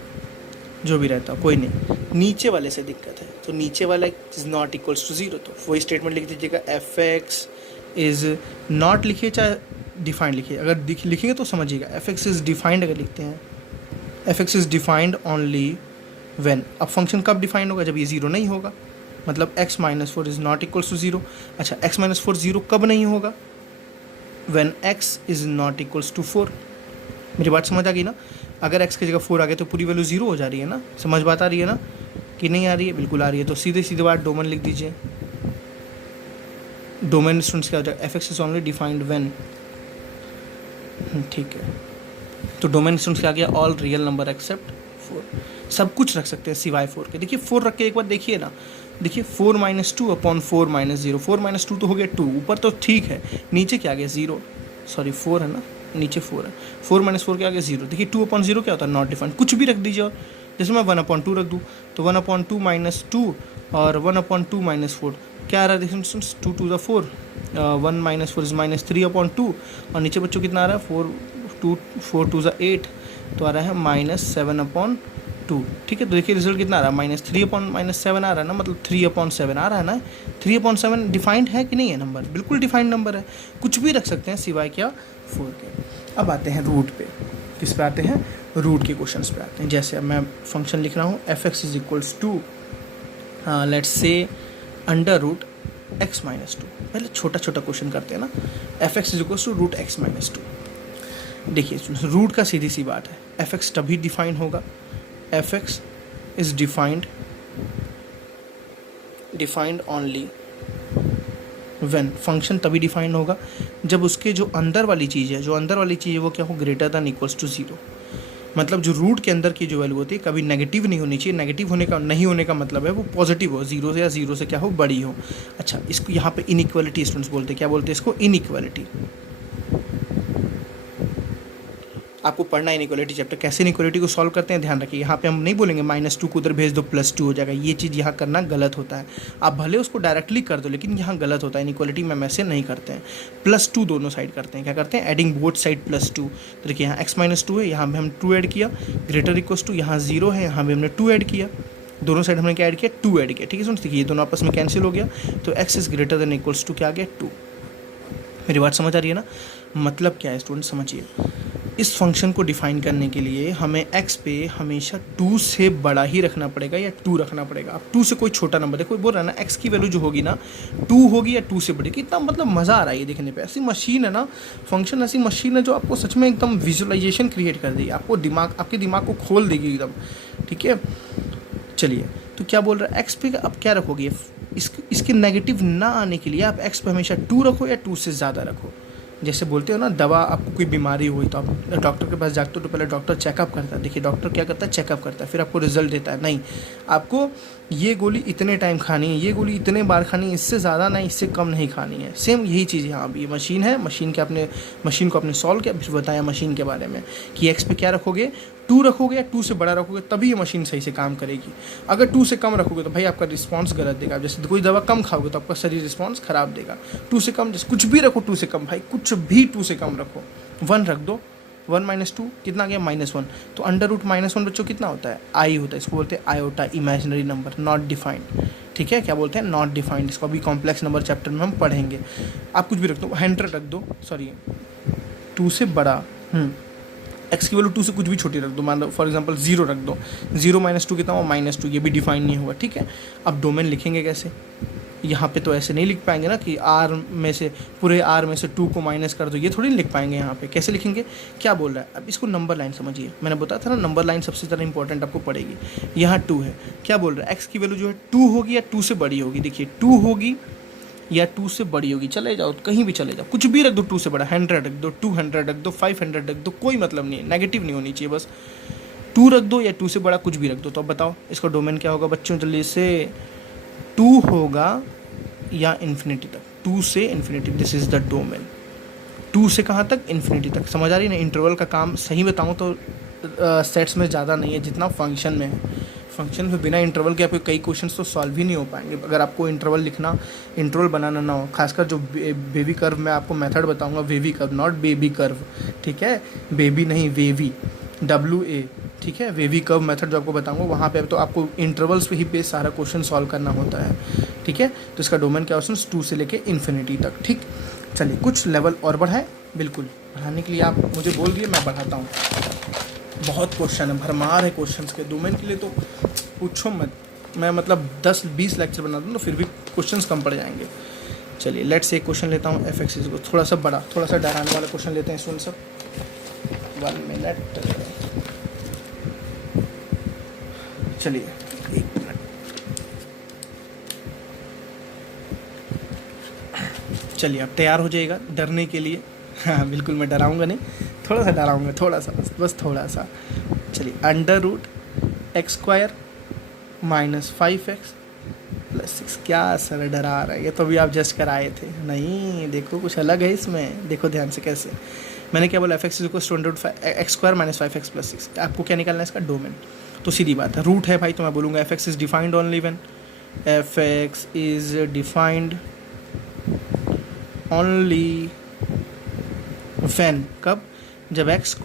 जो भी रहता है कोई नहीं, नीचे वाले से दिक्कत है। तो नीचे वाला इज़ नॉट इक्वल्स टू 0, तो वही स्टेटमेंट लिख दीजिएगा, एफ एक्स इज़ नॉट लिखिए चाहे डिफाइंड लिखिए, अगर लिखेंगे तो समझिएगा, एफ एक्स इज़ डिफाइंड अगर लिखते हैं, f x is defined only when. अब फंक्शन कब डिफाइंड होगा, जब ये 0 नहीं होगा, मतलब x minus 4 is not equals to 0। अच्छा x माइनस 4 0 कब नहीं होगा, when x is not equals to 4। मेरी बात समझ आ गई ना, अगर x की जगह 4 आ गया तो पूरी वैल्यू 0 हो जा रही है ना, समझ बात आ रही है ना कि नहीं आ रही है, बिल्कुल आ रही है। तो सीधे सीधे बात डोमेन लिख दीजिए, डोमेन स्टूडेंट्स क्या हो जाएगा, F x is only defined when, ठीक है। तो डोमेन स्टूडेंट्स क्या आ गया, ऑल रियल नंबर एक्सेप्ट 4, सब कुछ रख सकते हैं सिवाय 4 के। देखिए 4 रख के एक बार देखिए ना, देखिए 4 माइनस 2 अपॉन 4 माइनस 0, 4 माइनस 2 तो हो गया 2, ऊपर तो ठीक है, नीचे क्या आ गया 0, सॉरी 4 है ना, नीचे 4 है, 4 माइनस 4 क्या आ गया 0। देखिए 2 अपॉन 0 क्या होता है, नॉट डिफाइंड, कुछ भी रख दीजिए। और जैसे मैं 1 अपॉन 2 रख दूँ तो 1 अपॉन 2 माइनस 2 और 1 अपॉन 2 माइनस 4 क्या आ रहा है, देखिए 2 to the 4, 1 minus 4 is minus 3 upon 2, और नीचे बच्चों कितना आ रहा है 4 टू द 8, तो आ रहा है माइनस 7 अपॉन 2, ठीक है। तो देखिए रिजल्ट कितना आ रहा है, माइनस 3 अपॉन माइनस 7 आ रहा है ना, मतलब 3 अपॉन 7 आ रहा है ना। 3 अपॉन 7 डिफाइंड है कि नहीं है नंबर, बिल्कुल डिफाइंड नंबर है, कुछ भी रख सकते हैं सिवाय क्या 4 के। अब आते हैं रूट पे, किस पे आते हैं, रूट के क्वेश्चंस पे आते हैं। जैसे अब मैं फंक्शन लिख रहा हूँ f x is equals to let's say under root x minus 2, पहले छोटा छोटा क्वेश्चन करते हैं ना, f x is equals to root x minus 2। देखिए रूट का सीधी सी बात है, एफ एक्स तभी डिफाइन होगा, f x is defined only when, function तभी डिफाइंड होगा जब उसके जो अंदर वाली चीज़ है, वो क्या हो, ग्रेटर दैन इक्वल्स टू 0। मतलब जो रूट के अंदर की जो वैल्यू होती है कभी नेगेटिव नहीं होनी चाहिए, नेगेटिव होने का नहीं होने का मतलब है वो पॉजिटिव हो, 0 से या 0 से क्या हो, बड़ी हो। अच्छा इसको यहाँ पे इनइक्वालिटी स्टूडेंट्स बोलते हैं, क्या बोलते हैं इसको, इनइक्वालिटी। आपको पढ़ना है इनइक्वालिटी चैप्टर, कैसे इनइक्वालिटी को सॉल्व करते हैं ध्यान रखिए। यहाँ पे हम नहीं बोलेंगे -2 को उधर भेज दो +2 हो जाएगा, ये चीज़ यहाँ करना गलत होता है। आप भले उसको डायरेक्टली कर दो लेकिन यहाँ गलत होता है, इनइक्वालिटी में हम ऐसे नहीं करते हैं, +2 दोनों साइड करते हैं। क्या करते हैं, एडिंग बोथ साइड +2। तो देखिए यहाँ x माइनस 2 है, यहाँ पे हम 2 ऐड किया, ग्रेटर इक्वल्स टू यहाँ 0 है, यहाँ पे हमने 2 ऐड किया, दोनों साइड हमने क्या ऐड किया, 2 ऐड किया, ठीक है। सुन देखिए ये दोनों आपस में कैंसिल हो गया, तो x is greater than equals to क्या आ गया 2। मेरी बात समझ आ रही है ना, मतलब क्या है स्टूडेंट समझिए, इस फंक्शन को डिफाइन करने के लिए हमें x पे हमेशा 2 से बड़ा ही रखना पड़ेगा या 2 रखना पड़ेगा। अब 2 से कोई छोटा नंबर, देखो बोल रहा है ना x की वैल्यू जो होगी ना 2 होगी या 2 से बड़ी, कितना मतलब मज़ा आ रहा है ये देखने पे। ऐसी मशीन है ना फंक्शन, ऐसी मशीन है जो आपको सच में एकदम विजुअलाइजेशन क्रिएट कर देगी, आपको दिमाग, आपके दिमाग को खोल देगी एकदम, ठीक है। चलिए तो क्या बोल रहा है x पे अब क्या रखोगे, इसके नेगेटिव ना आने के लिए आप x पे हमेशा 2 रखो या 2 से ज़्यादा रखो, जैसे बोलते हो ना, दवा आपको कोई बीमारी हुई तो आप डॉक्टर के पास जाते हो तो पहले डॉक्टर चेकअप करता है। देखिए डॉक्टर क्या करता है, चेकअप करता है, फिर आपको रिजल्ट देता है। नहीं, आपको ये गोली इतने टाइम खानी है, ये गोली इतने बार खानी है, इससे ज़्यादा नहीं, इससे कम नहीं खानी है। सेम यही चीज़ यहाँ भी मशीन है, मशीन को आपने सॉल्व किया, फिर बताया मशीन के बारे में कि एक्स पे क्या रखोगे, 2 रखोगे या 2 से बड़ा रखोगे, तभी ये मशीन सही से काम करेगी। अगर 2 से कम रखोगे तो भाई आपका रिस्पॉन्स गलत देगा। जैसे कोई दवा कम खाओगे तो आपका शरीर रिस्पॉन्स खराब देगा। 2 से कम, जैसे कुछ भी रखो 2 से कम, भाई कुछ भी 2 से कम रखो, 1 रख दो, 1 - 2 कितना गया, -1। तो √-1 बच्चों कितना होता है, आई होता है। इसको बोलते हैं iota, imaginary number, not defined. ठीक है, क्या बोलते हैं, नॉट डिफाइंड। इसको अभी कॉम्प्लेक्स नंबर चैप्टर में हम पढ़ेंगे। आप कुछ भी रख दो, 100 रख दो, सॉरी 2 से बड़ा, एक्स की वैल्यू 2 से कुछ भी छोटी रख दो, मान लो फॉर एग्जांपल 0 रख दो, 0 - 2 कितना हुआ, -2, ये भी डिफाइन नहीं हुआ। ठीक है, अब डोमेन लिखेंगे कैसे, यहाँ पे तो ऐसे नहीं लिख पाएंगे ना कि R में से, पूरे R में से 2 को माइनस कर दो, ये थोड़ी लिख पाएंगे। यहाँ पे कैसे लिखेंगे, क्या बोल रहा है, अब इसको नंबर लाइन समझिए। मैंने बताया था ना, नंबर लाइन सबसे ज़्यादा इंपॉर्टेंट आपको पड़ेगी। यहाँ 2 है, क्या बोल रहा है, एक्स की वैल्यू जो है 2 होगी या 2 से बड़ी होगी। देखिए 2 होगी या 2 से बड़ी होगी, चले जाओ कहीं भी चले जाओ, कुछ भी रख दो 2 से बड़ा, 100 रख दो, 200 रख दो, 500 रख दो, कोई मतलब नहीं है, नेगेटिव नहीं होनी चाहिए, बस 2 रख दो या 2 से बड़ा कुछ भी रख दो। तो अब बताओ इसका डोमेन क्या होगा बच्चों, जल्दी से, 2 होगा या इन्फिनिटी तक, 2 से infinity, this is the domain. 2 से कहाँ तक, इन्फिनिटी तक। समझ आ रही है ना, इंटरवल का काम सही बताऊँ तो सेट्स में ज़्यादा नहीं है जितना फंक्शन में है। फंक्शन में बिना इंटरवल के आपके कई क्वेश्चंस तो सॉल्व ही नहीं हो पाएंगे अगर आपको इंटरवल लिखना, इंटरवल बनाना ना हो। खासकर जो बेबी कर्व में आपको मेथड बताऊंगा, wavy curve, not baby curve. ठीक है, बेबी नहीं, वेवी, WA। ठीक है, वेवी कर्व मेथड जो आपको बताऊंगा, वहाँ पे तो आपको इंटरवल्स पे ही पे सारा क्वेश्चन सॉल्व करना होता है। ठीक है, तो इसका डोमेन क्या होता है, 2 से लेके इन्फिनिटी तक। ठीक, चलिए कुछ लेवल और बढ़ाए, बिल्कुल बढ़ाने के लिए आप मुझे बोल दिए, मैं बढ़ाता हूँ। बहुत क्वेश्चन है, भरमार है क्वेश्चंस के। डोमेन के लिए तो पूछो मत, मैं मतलब 10-20 लेक्चर बना दूँ तो फिर भी क्वेश्चंस कम पड़ जाएंगे। चलिए लेट्स से एक क्वेश्चन लेता हूँ, fx को थोड़ा सा बड़ा, थोड़ा सा डराने वाला क्वेश्चन लेते हैं। सुन सब, 1 मिनट, चलिए 1 मिनट, चलिए आप तैयार हो जाइएगा डरने के लिए। हाँ बिल्कुल, मैं डराऊंगा नहीं, थोड़ा सा डराऊंगा, थोड़ा सा, बस थोड़ा सा। चलिए, √(x² - 5x + 6, क्या सर डरा रहा है, ये तो अभी आप जस्ट कराए थे। नहीं देखो कुछ अलग है इसमें, देखो ध्यान से कैसे। मैंने क्या बोला, fx = x² - 5x + 6। आपको क्या निकालना है, इसका डोमेन। तो सीधी बात है, रूट है भाई, तो मैं बोलूँगा fx is defined only when, fx is defined only when, कब, जब x² -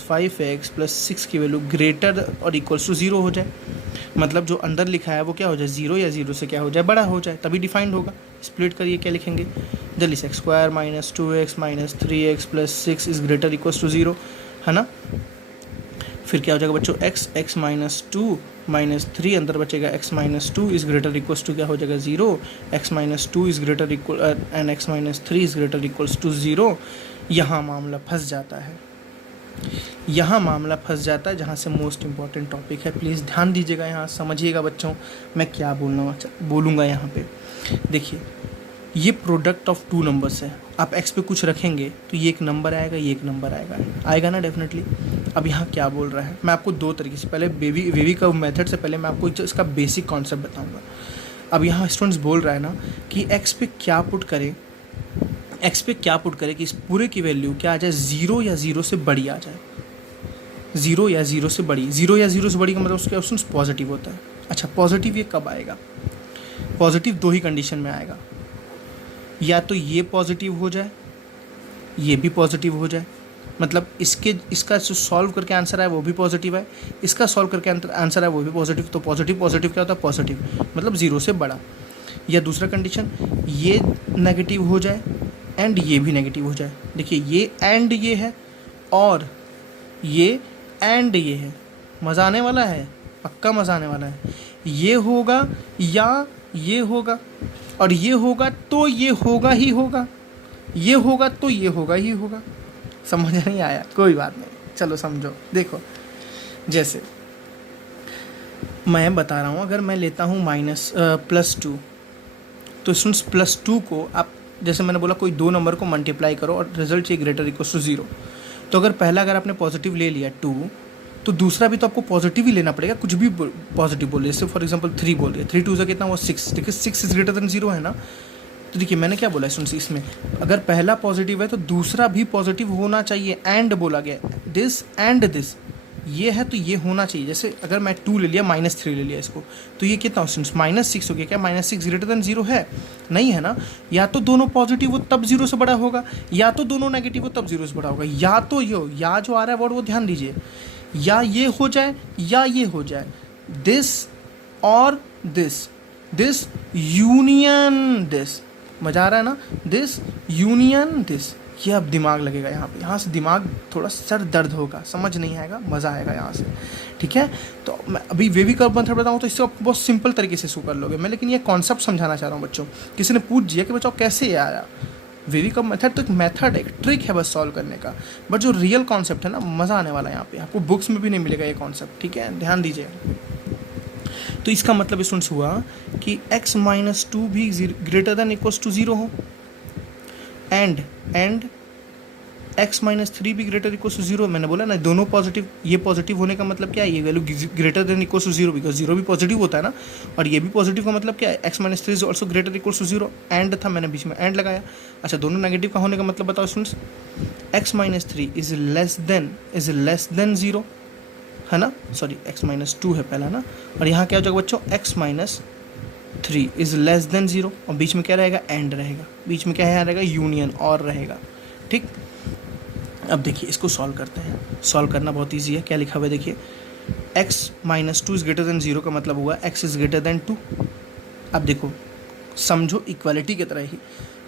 5x + 6 की वैल्यू ग्रेटर और इक्वल्स टू 0 हो जाए। मतलब जो अंदर लिखा है वो क्या हो जाए, 0 या 0 से क्या हो जाए, बड़ा हो जाए, तभी डिफाइंड होगा। स्प्लिट करिए, क्या लिखेंगे, जल्दी से, x² - 2x - 3x + 6 is greater equals to 0, है ना। फिर क्या हो जाएगा बच्चों, x - 2 - 3, अंदर बचेगा x - 2 is greater equals to क्या हो जाएगा, 0, x - 2 is greater equal and x - 3 is greater equals to 0। यहाँ मामला फंस जाता है, यहाँ मामला फंस जाता है, जहाँ से मोस्ट इंपॉर्टेंट टॉपिक है। प्लीज़ ध्यान दीजिएगा, यहाँ समझिएगा बच्चों मैं क्या बोलूँगा यहाँ पे। देखिए, ये प्रोडक्ट ऑफ 2 नंबर्स है, आप x पे कुछ रखेंगे तो ये एक नंबर आएगा, ये एक नंबर आएगा ना डेफिनेटली। अब यहाँ क्या बोल रहा है, मैं आपको 2 तरीके से, पहले वेवी कर्व मेथड से पहले मैं आपको इसका बेसिक कॉन्सेप्ट बताऊँगा। अब यहाँ स्टूडेंट्स बोल रहा है ना कि x पे क्या पुट करे, x पे क्या पुट करे कि इस पूरे की वैल्यू क्या आ जाए, 0 या 0 से बड़ी आ जाए, 0 या 0 से बड़ी। 0 या 0 से बड़ी का मतलब उसके ऑप्शन पॉजिटिव होता है। अच्छा, पॉजिटिव ये कब आएगा, पॉजिटिव 2 ही कंडीशन में आएगा, या तो ये पॉजिटिव हो जाए, ये भी पॉजिटिव हो जाए। मतलब इसका जो सॉल्व करके आंसर आए वो भी पॉजिटिव है, इसका सॉल्व करके आंसर आए वो भी पॉजिटिव। तो पॉजिटिव क्या होता है, पॉजिटिव मतलब 0 से बड़ा। या दूसरा कंडीशन, ये नेगेटिव हो जाए एंड ये भी नेगेटिव हो जाए। देखिए, ये एंड ये है और ये एंड ये है, मज़ा आने वाला है, पक्का मज़ा आने वाला है। ये होगा या ये होगा, और ये होगा तो ये होगा ही होगा, ये होगा तो ये होगा ही होगा। समझ नहीं आया, कोई बात नहीं, चलो समझो। देखो, जैसे मैं बता रहा हूँ, अगर मैं लेता हूँ +2, तो स्टूडेंट्स +2 को आप जैसे मैंने बोला कोई दो नंबर को मल्टीप्लाई करो और रिजल्ट चाहिए ग्रेटर इक्वल टू 0, तो अगर पहला अगर आपने पॉजिटिव ले लिया 2, तो दूसरा भी तो आपको पॉजिटिव ही लेना पड़ेगा, कुछ भी पॉजिटिव बोल रहे, जैसे फॉर एग्जांपल 3 बोल रहे हैं, 3 2 से कितना हुआ 6, देखिए 6 इज ग्रेटर देन 0 है ना। तो देखिए मैंने क्या बोला सुन, इसमें अगर पहला पॉजिटिव है तो दूसरा भी पॉजिटिव होना चाहिए, एंड बोला गया, दिस एंड दिस, ये है तो ये होना चाहिए। जैसे अगर मैं 2 ले लिया -3 ले लिया इसको, तो ये कितना -6 हो गया, क्या -6 ग्रेटर देन 0 है? नहीं है ना। या तो दोनों पॉजिटिव हो तब 0 से बड़ा होगा, या तो दोनों नेगेटिव हो तब 0 से बड़ा होगा, या तो ये हो, या जो आ रहा है वर्ड वो ध्यान दीजिए, या ये हो जाए या ये हो जाए, दिस और दिस यूनियन दिस, मजा आ रहा है ना, दिस यूनियन दिस। ये अब दिमाग लगेगा यहाँ पे, यहाँ से दिमाग थोड़ा सर दर्द होगा, समझ नहीं आएगा, मज़ा आएगा यहाँ से, ठीक है। तो मैं अभी वेवी कर्व मेथड बताऊँ तो इससे आप बहुत सिंपल तरीके से इसको कर लोगे मैं, लेकिन ये कॉन्सेप्ट समझाना चाह रहा हूँ बच्चों। किसी ने पूछ दिया कि बच्चों कैसे ये आया, वेवी कर्व मेथड तो एक मेथड है, एक ट्रिक है बस सॉल्व करने का, बट जो रियल कॉन्सेप्ट है ना, मज़ा आने वाला है यहाँ पे, आपको बुक्स में भी नहीं मिलेगा ये कॉन्सेप्ट, ठीक है, ध्यान दीजिए। तो इसका मतलब स्टूडेंट्स हुआ कि x - 2 भी ग्रेटर देन इक्वल्स टू 0 हो, एंड x - 3 भी ग्रेटर इक्वल्स टू 0। मैंने बोला ना दोनों पॉजिटिव, ये पॉजिटिव होने का मतलब क्या है, ये value greater than equals to 0, because 0 भी पॉजिटिव होता है ना, और ये भी पॉजिटिव का मतलब क्या है, x - 3 is also greater equals to 0, and था, मैंने बीच में एंड लगाया। अच्छा दोनों नेगेटिव का होने का मतलब बताओ students, x - 3 is less than 0 है ना, सॉरी x - 2 है पहला ना, और यहाँ क्या हो जाएगा बच्चों, x - 3 इज लेस देन 0, और बीच में क्या रहेगा, एंड रहेगा, बीच में क्या है रहेगा, यूनियन और रहेगा, ठीक। अब देखिए इसको सॉल्व करते हैं, सॉल्व करना बहुत ईजी है। क्या लिखा हुआ है देखिए, x - 2 इज ग्रेटर देन 0 का मतलब हुआ x इज ग्रेटर देन 2। अब देखो समझो इक्वालिटी की तरह ही,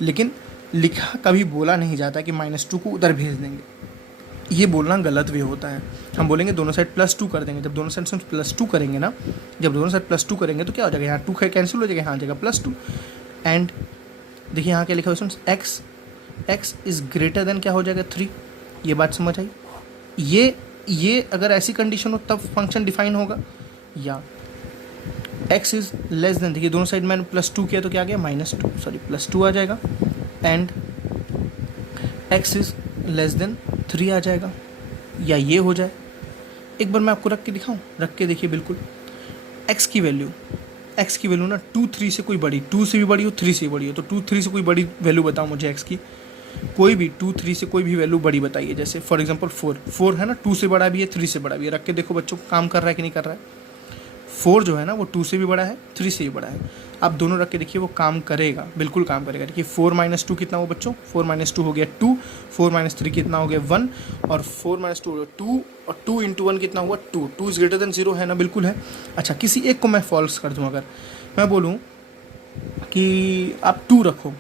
लेकिन लिखा कभी बोला नहीं जाता कि -2 को उधर भेज देंगे, ये बोलना गलत भी होता है। हम बोलेंगे दोनों साइड +2 कर देंगे, जब दोनों साइड से +2 करेंगे ना, जब दोनों साइड +2 करेंगे तो क्या हो जाएगा, यहाँ 2 कैंसिल हो जाएगा, यहाँ आ जाएगा +2, एंड देखिए यहाँ क्या लिखा हुआ है, x इज ग्रेटर देन क्या हो जाएगा 3। ये बात समझ आई, ये अगर ऐसी कंडीशन हो तब फंक्शन डिफाइन होगा, या x इज लेस देन, देखिए दोनों साइड मैंने +2 किया तो क्या आ गया, +2 आ जाएगा, and x is less than 3 आ जाएगा, या ये हो जाए। एक बार मैं आपको रख के दिखाऊं, रख के देखिए बिल्कुल, x की वैल्यू ना 2 3 से कोई बड़ी, 2 से भी बड़ी हो 3 से भी बड़ी हो, तो 2 3 से कोई बड़ी वैल्यू बताओ मुझे x की, कोई भी 2 3 से कोई भी वैल्यू बड़ी बताइए। जैसे फॉर एग्जांपल 4 है ना, 2 से बड़ा भी है 3 से बड़ा भी है, रख के देखो बच्चों काम कर रहा है कि नहीं कर रहा है। 4 जो है ना वो 2 से भी बड़ा है 3 से भी बड़ा है, आप दोनों रख के देखिए वो काम करेगा, बिल्कुल काम करेगा। देखिए 4 - 2 कितना हो बच्चों, 4 - 2 हो गया 2, 4 - 3 कितना हो गया 1, और 4 - 2 2, और 2 × 1 कितना हुआ 2, 2 इज ग्रेटर देन 0 है ना, बिल्कुल है। अच्छा किसी एक को मैं फॉल्स कर दूँ, अगर मैं बोलूँ कि आप 2 रखो,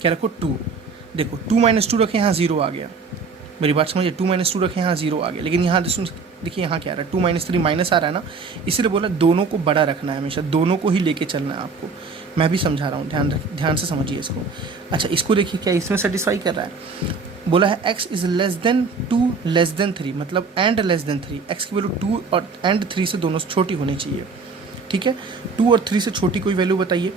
क्या रखो 2, देखो 2 - 2 रखें, यहाँ 0 आ गया, मेरी बात समझिए, 2 - 2 रखें यहाँ 0 आ गया, लेकिन यहाँ देखिए यहाँ क्या आ रहा है, 2 - 3 माइनस आ रहा है ना, इसलिए बोला दोनों को बड़ा रखना है, हमेशा दोनों को ही लेके चलना है आपको। मैं भी समझा रहा हूँ, ध्यान से समझिए इसको। अच्छा इसको देखिए क्या इसमें सेटिस्फाई कर रहा है, बोला है x is less than 2 less than 3, मतलब एंड लेस देन 3, x की वैल्यू 2 और एंड 3 से दोनों छोटी होनी चाहिए, ठीक है। 2 और 3 से छोटी कोई वैल्यू बताइए,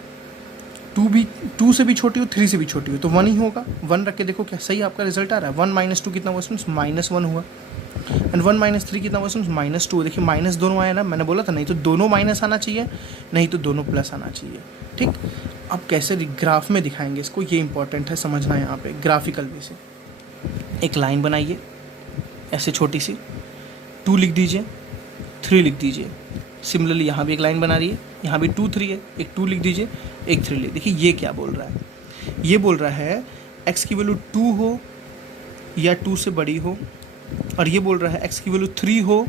2 से भी छोटी हो 3 से भी छोटी हो, तो 1 ही होगा, 1 रख के देखो क्या सही आपका रिजल्ट आ रहा है। 1 - 2 कितना हुआ, -1 हुआ, एंड 1 - 3 कितना हुआ, -2। देखिए माइनस दोनों आया ना, मैंने बोला था नहीं तो दोनों माइनस आना चाहिए, नहीं तो दोनों प्लस आना चाहिए, ठीक। अब कैसे ग्राफ में दिखाएंगे इसको, ये इंपॉर्टेंट है समझना। यहाँ पे ग्राफिकल वे से एक लाइन बनाइए ऐसे छोटी सी, 2 लिख दीजिए, 3 लिख दीजिए। सिमिलरली यहाँ भी एक लाइन बना रही है, यहाँ भी 2 3 है, एक 2 लिख दीजिए, एक 3 लिख। देखिए ये क्या बोल रहा है, ये बोल रहा है x की वैल्यू 2 हो या 2 से बड़ी हो, और ये बोल रहा है x की वैल्यू 3 हो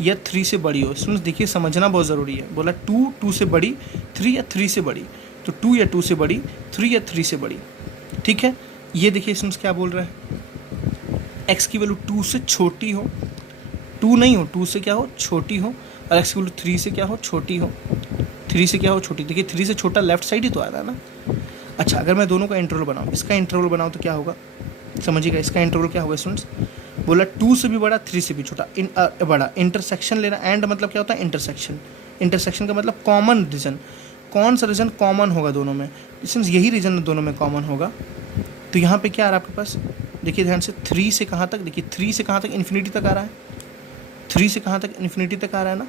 या 3 से बड़ी हो। सुन देखिए समझना बहुत ज़रूरी है, बोला 2 से बड़ी, 3 या 3 से बड़ी, तो 2 या 2 से बड़ी, 3 या 3 से बड़ी, ठीक है। ये देखिए सुन क्या बोल रहा है, x की वैल्यू 2 से छोटी हो, 2 नहीं हो, 2 से क्या हो छोटी हो, और x की वैल्यू 3 से क्या हो छोटी हो, 3 से क्या हो छोटी। देखिए 3 से छोटा लेफ्ट साइड ही तो आ रहा है ना। अच्छा अगर मैं दोनों का इंटरवल बनाऊँ, इसका इंटरवल बनाऊँ तो क्या होगा, समझिएगा इसका इंटरवल क्या होगा स्टूडेंट्स, बोला 2 से भी बड़ा 3 से भी छोटा, बड़ा इंटरसेक्शन लेना, एंड मतलब क्या होता है इंटरसेक्शन, इंटरसेक्शन का मतलब कॉमन रीजन, कौन सा रीजन कॉमन होगा दोनों में, सिंस यही रीजन दोनों में कॉमन होगा, तो यहाँ पे क्या आ रहा है आपके पास, देखिए ध्यान से, 3 से कहाँ तक, देखिए 3 से कहाँ तक, इन्फिनिटी तक आ रहा है, 3 से कहाँ तक, इन्फिनिटी तक आ रहा है ना।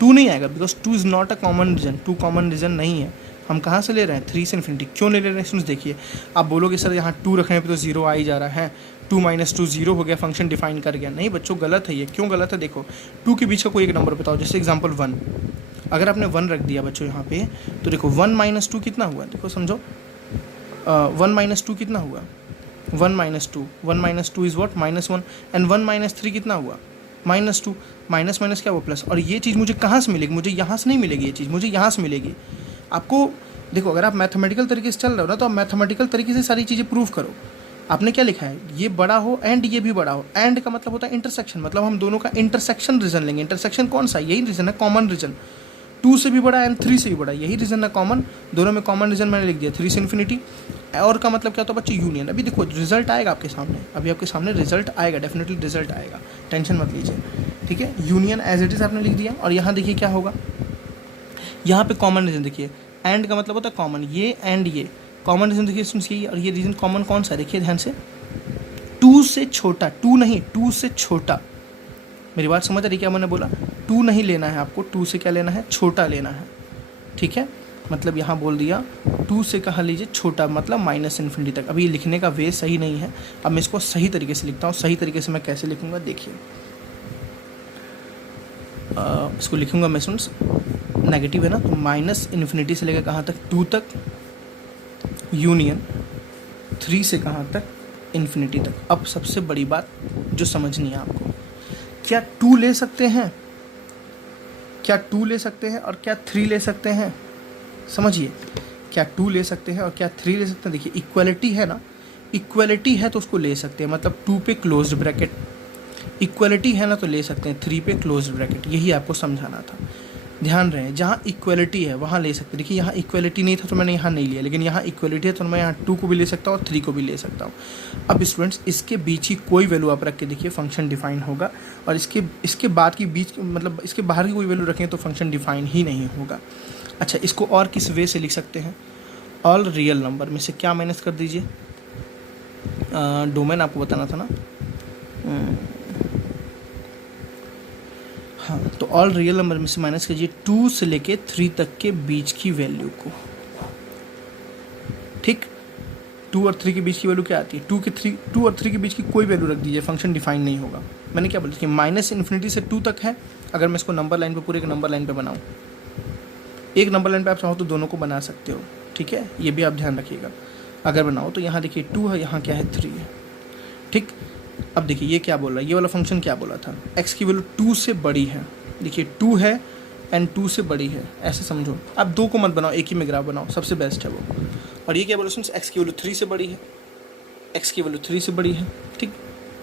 2 नहीं आएगा, because 2 is not a common region, 2 common region नहीं है। हम कहाँ से ले रहे हैं, 3 से इन्फिनिटी। क्यों ले रहे हैं सुन, देखिए आप बोलोगे सर यहाँ 2 रखने पे तो 0 आ ही जा रहा है, 2 - 2 0 हो गया, फंक्शन डिफाइन कर गया। नहीं बच्चों, गलत है ये। क्यों गलत है, देखो 2 के बीच का कोई एक नंबर बताओ, जैसे एग्जाम्पल 1, अगर आपने 1 रख दिया बच्चों यहाँ पे, तो देखो 1 - 2 कितना हुआ, देखो समझो, 1 - 2 कितना हुआ, 1 - 2, 1 - 2 इज़ वॉट, -1, एंड 1 - 3 कितना हुआ, -2, माइनस माइनस क्या हुआ, प्लस। और ये चीज़ मुझे कहाँ से मिलेगी, मुझे यहाँ से नहीं मिलेगी, ये चीज़ मुझे यहाँ से मिलेगी। आपको देखो, अगर आप मैथमेटिकल तरीके से चल रहे हो ना, तो आप मैथमेटिकल तरीके से सारी चीज़ें प्रूव करो। आपने क्या लिखा है, ये बड़ा हो एंड ये भी बड़ा हो, एंड का मतलब होता है इंटरसेक्शन, मतलब हम दोनों का इंटरसेक्शन रीजन लेंगे। इंटरसेक्शन कौन सा, यही रीजन है, कॉमन रीजन, 2 से भी बड़ा एंड 3 से भी बड़ा, यही रीजन है कॉमन, दोनों में कॉमन रीजन मैंने लिख दिया 3 से इन्फिनिटी। और का मतलब क्या होता है बच्चे, यूनियन। अभी देखो रिजल्ट आएगा आपके सामने, अभी आपके सामने रिजल्ट आएगा, डेफिनेटली रिजल्ट आएगा, टेंशन मत लीजिए, ठीक है। यूनियन एज इट इज़ आपने लिख दिया, और यहाँ देखिए क्या होगा, यहाँ पे कॉमन रीजन देखिए, एंड का मतलब होता है कॉमन, ये एंड ये कॉमन रीजन देखिए सुनिए, और ये रीजन कॉमन कौन सा है, देखिए ध्यान से, 2 से छोटा, 2 नहीं, 2 से छोटा। मेरी बात समझ आ रही क्या मैंने बोला, 2 नहीं लेना है आपको, 2 से क्या लेना है, छोटा लेना है, ठीक है। मतलब यहाँ बोल दिया 2 से कहा लीजिए छोटा, मतलब -इन्फिनिटी तक। अभी लिखने का वे सही नहीं है, अब मैं इसको सही तरीके से लिखता हूँ। सही तरीके से मैं कैसे लिखूँगा, देखिए इसको लिखूँगा मैं, सुन नेगेटिव है ना, तो -इन्फिनिटी से लेकर कहाँ तक, 2 तक, यूनियन 3 से कहाँ तक, इन्फिनिटी तक। अब सबसे बड़ी बात जो समझनी है आपको, क्या 2 ले सकते हैं, क्या 2 ले सकते हैं और क्या 3 ले सकते हैं, समझिए, क्या 2 ले सकते हैं और क्या 3 ले सकते हैं। देखिए इक्वलिटी है ना, इक्वलिटी है तो उसको ले सकते हैं, मतलब 2 पे क्लोज्ड ब्रैकेट, इक्वलिटी है ना तो ले सकते हैं 3 पे क्लोज्ड ब्रैकेट, यही आपको समझाना था। ध्यान रहे, जहाँ इक्वलिटी है वहाँ ले सकते हैं। देखिए यहाँ इक्वलिटी नहीं था तो मैंने यहाँ नहीं लिया, लेकिन यहाँ इक्वलिटी है तो मैं यहाँ 2 को भी ले सकता हूँ और 3 को भी ले सकता हूँ। अब स्टूडेंट्स, इसके बीच ही कोई वैल्यू आप रख के देखिए, फंक्शन डिफाइन होगा, और इसके बाद की बीच, मतलब इसके बाहर की कोई वैल्यू रखें तो फंक्शन डिफाइन ही नहीं होगा। अच्छा, इसको और किस वे से लिख सकते हैं, ऑल रियल नंबर में से क्या माइनस कर दीजिए, डोमेन आपको बताना था ना, हाँ, तो ऑल रियल नंबर में से माइनस कीजिए 2 से लेके 3 तक के बीच की वैल्यू को, ठीक। 2 और 3 के बीच की वैल्यू क्या आती है, 2 और 3 के बीच की कोई वैल्यू रख दीजिए, फंक्शन डिफाइन नहीं होगा। मैंने क्या बोला कि -इन्फिनिटी से 2 तक है, अगर मैं इसको नंबर लाइन पे, पूरे एक नंबर लाइन पे बनाऊँ, एक नंबर लाइन पे आप चाहो तो दोनों को बना सकते हो, ठीक है, ये भी आप ध्यान रखिएगा। अगर बनाओ तो यहाँ देखिए 2 है, यहाँ क्या है 3 है, ठीक। अब देखिए ये क्या बोल रहा है, ये वाला फंक्शन क्या बोला था, x की वैल्यू 2 से बड़ी है, देखिए 2 है एंड 2 से बड़ी है, ऐसे समझो। आप 2 को मत बनाओ, एक ही में ग्राफ बनाओ, सबसे बेस्ट है वो। और ये क्या बोला सुन, x की वैल्यू 3 से बड़ी है, x की वैल्यू 3 से बड़ी है, ठीक।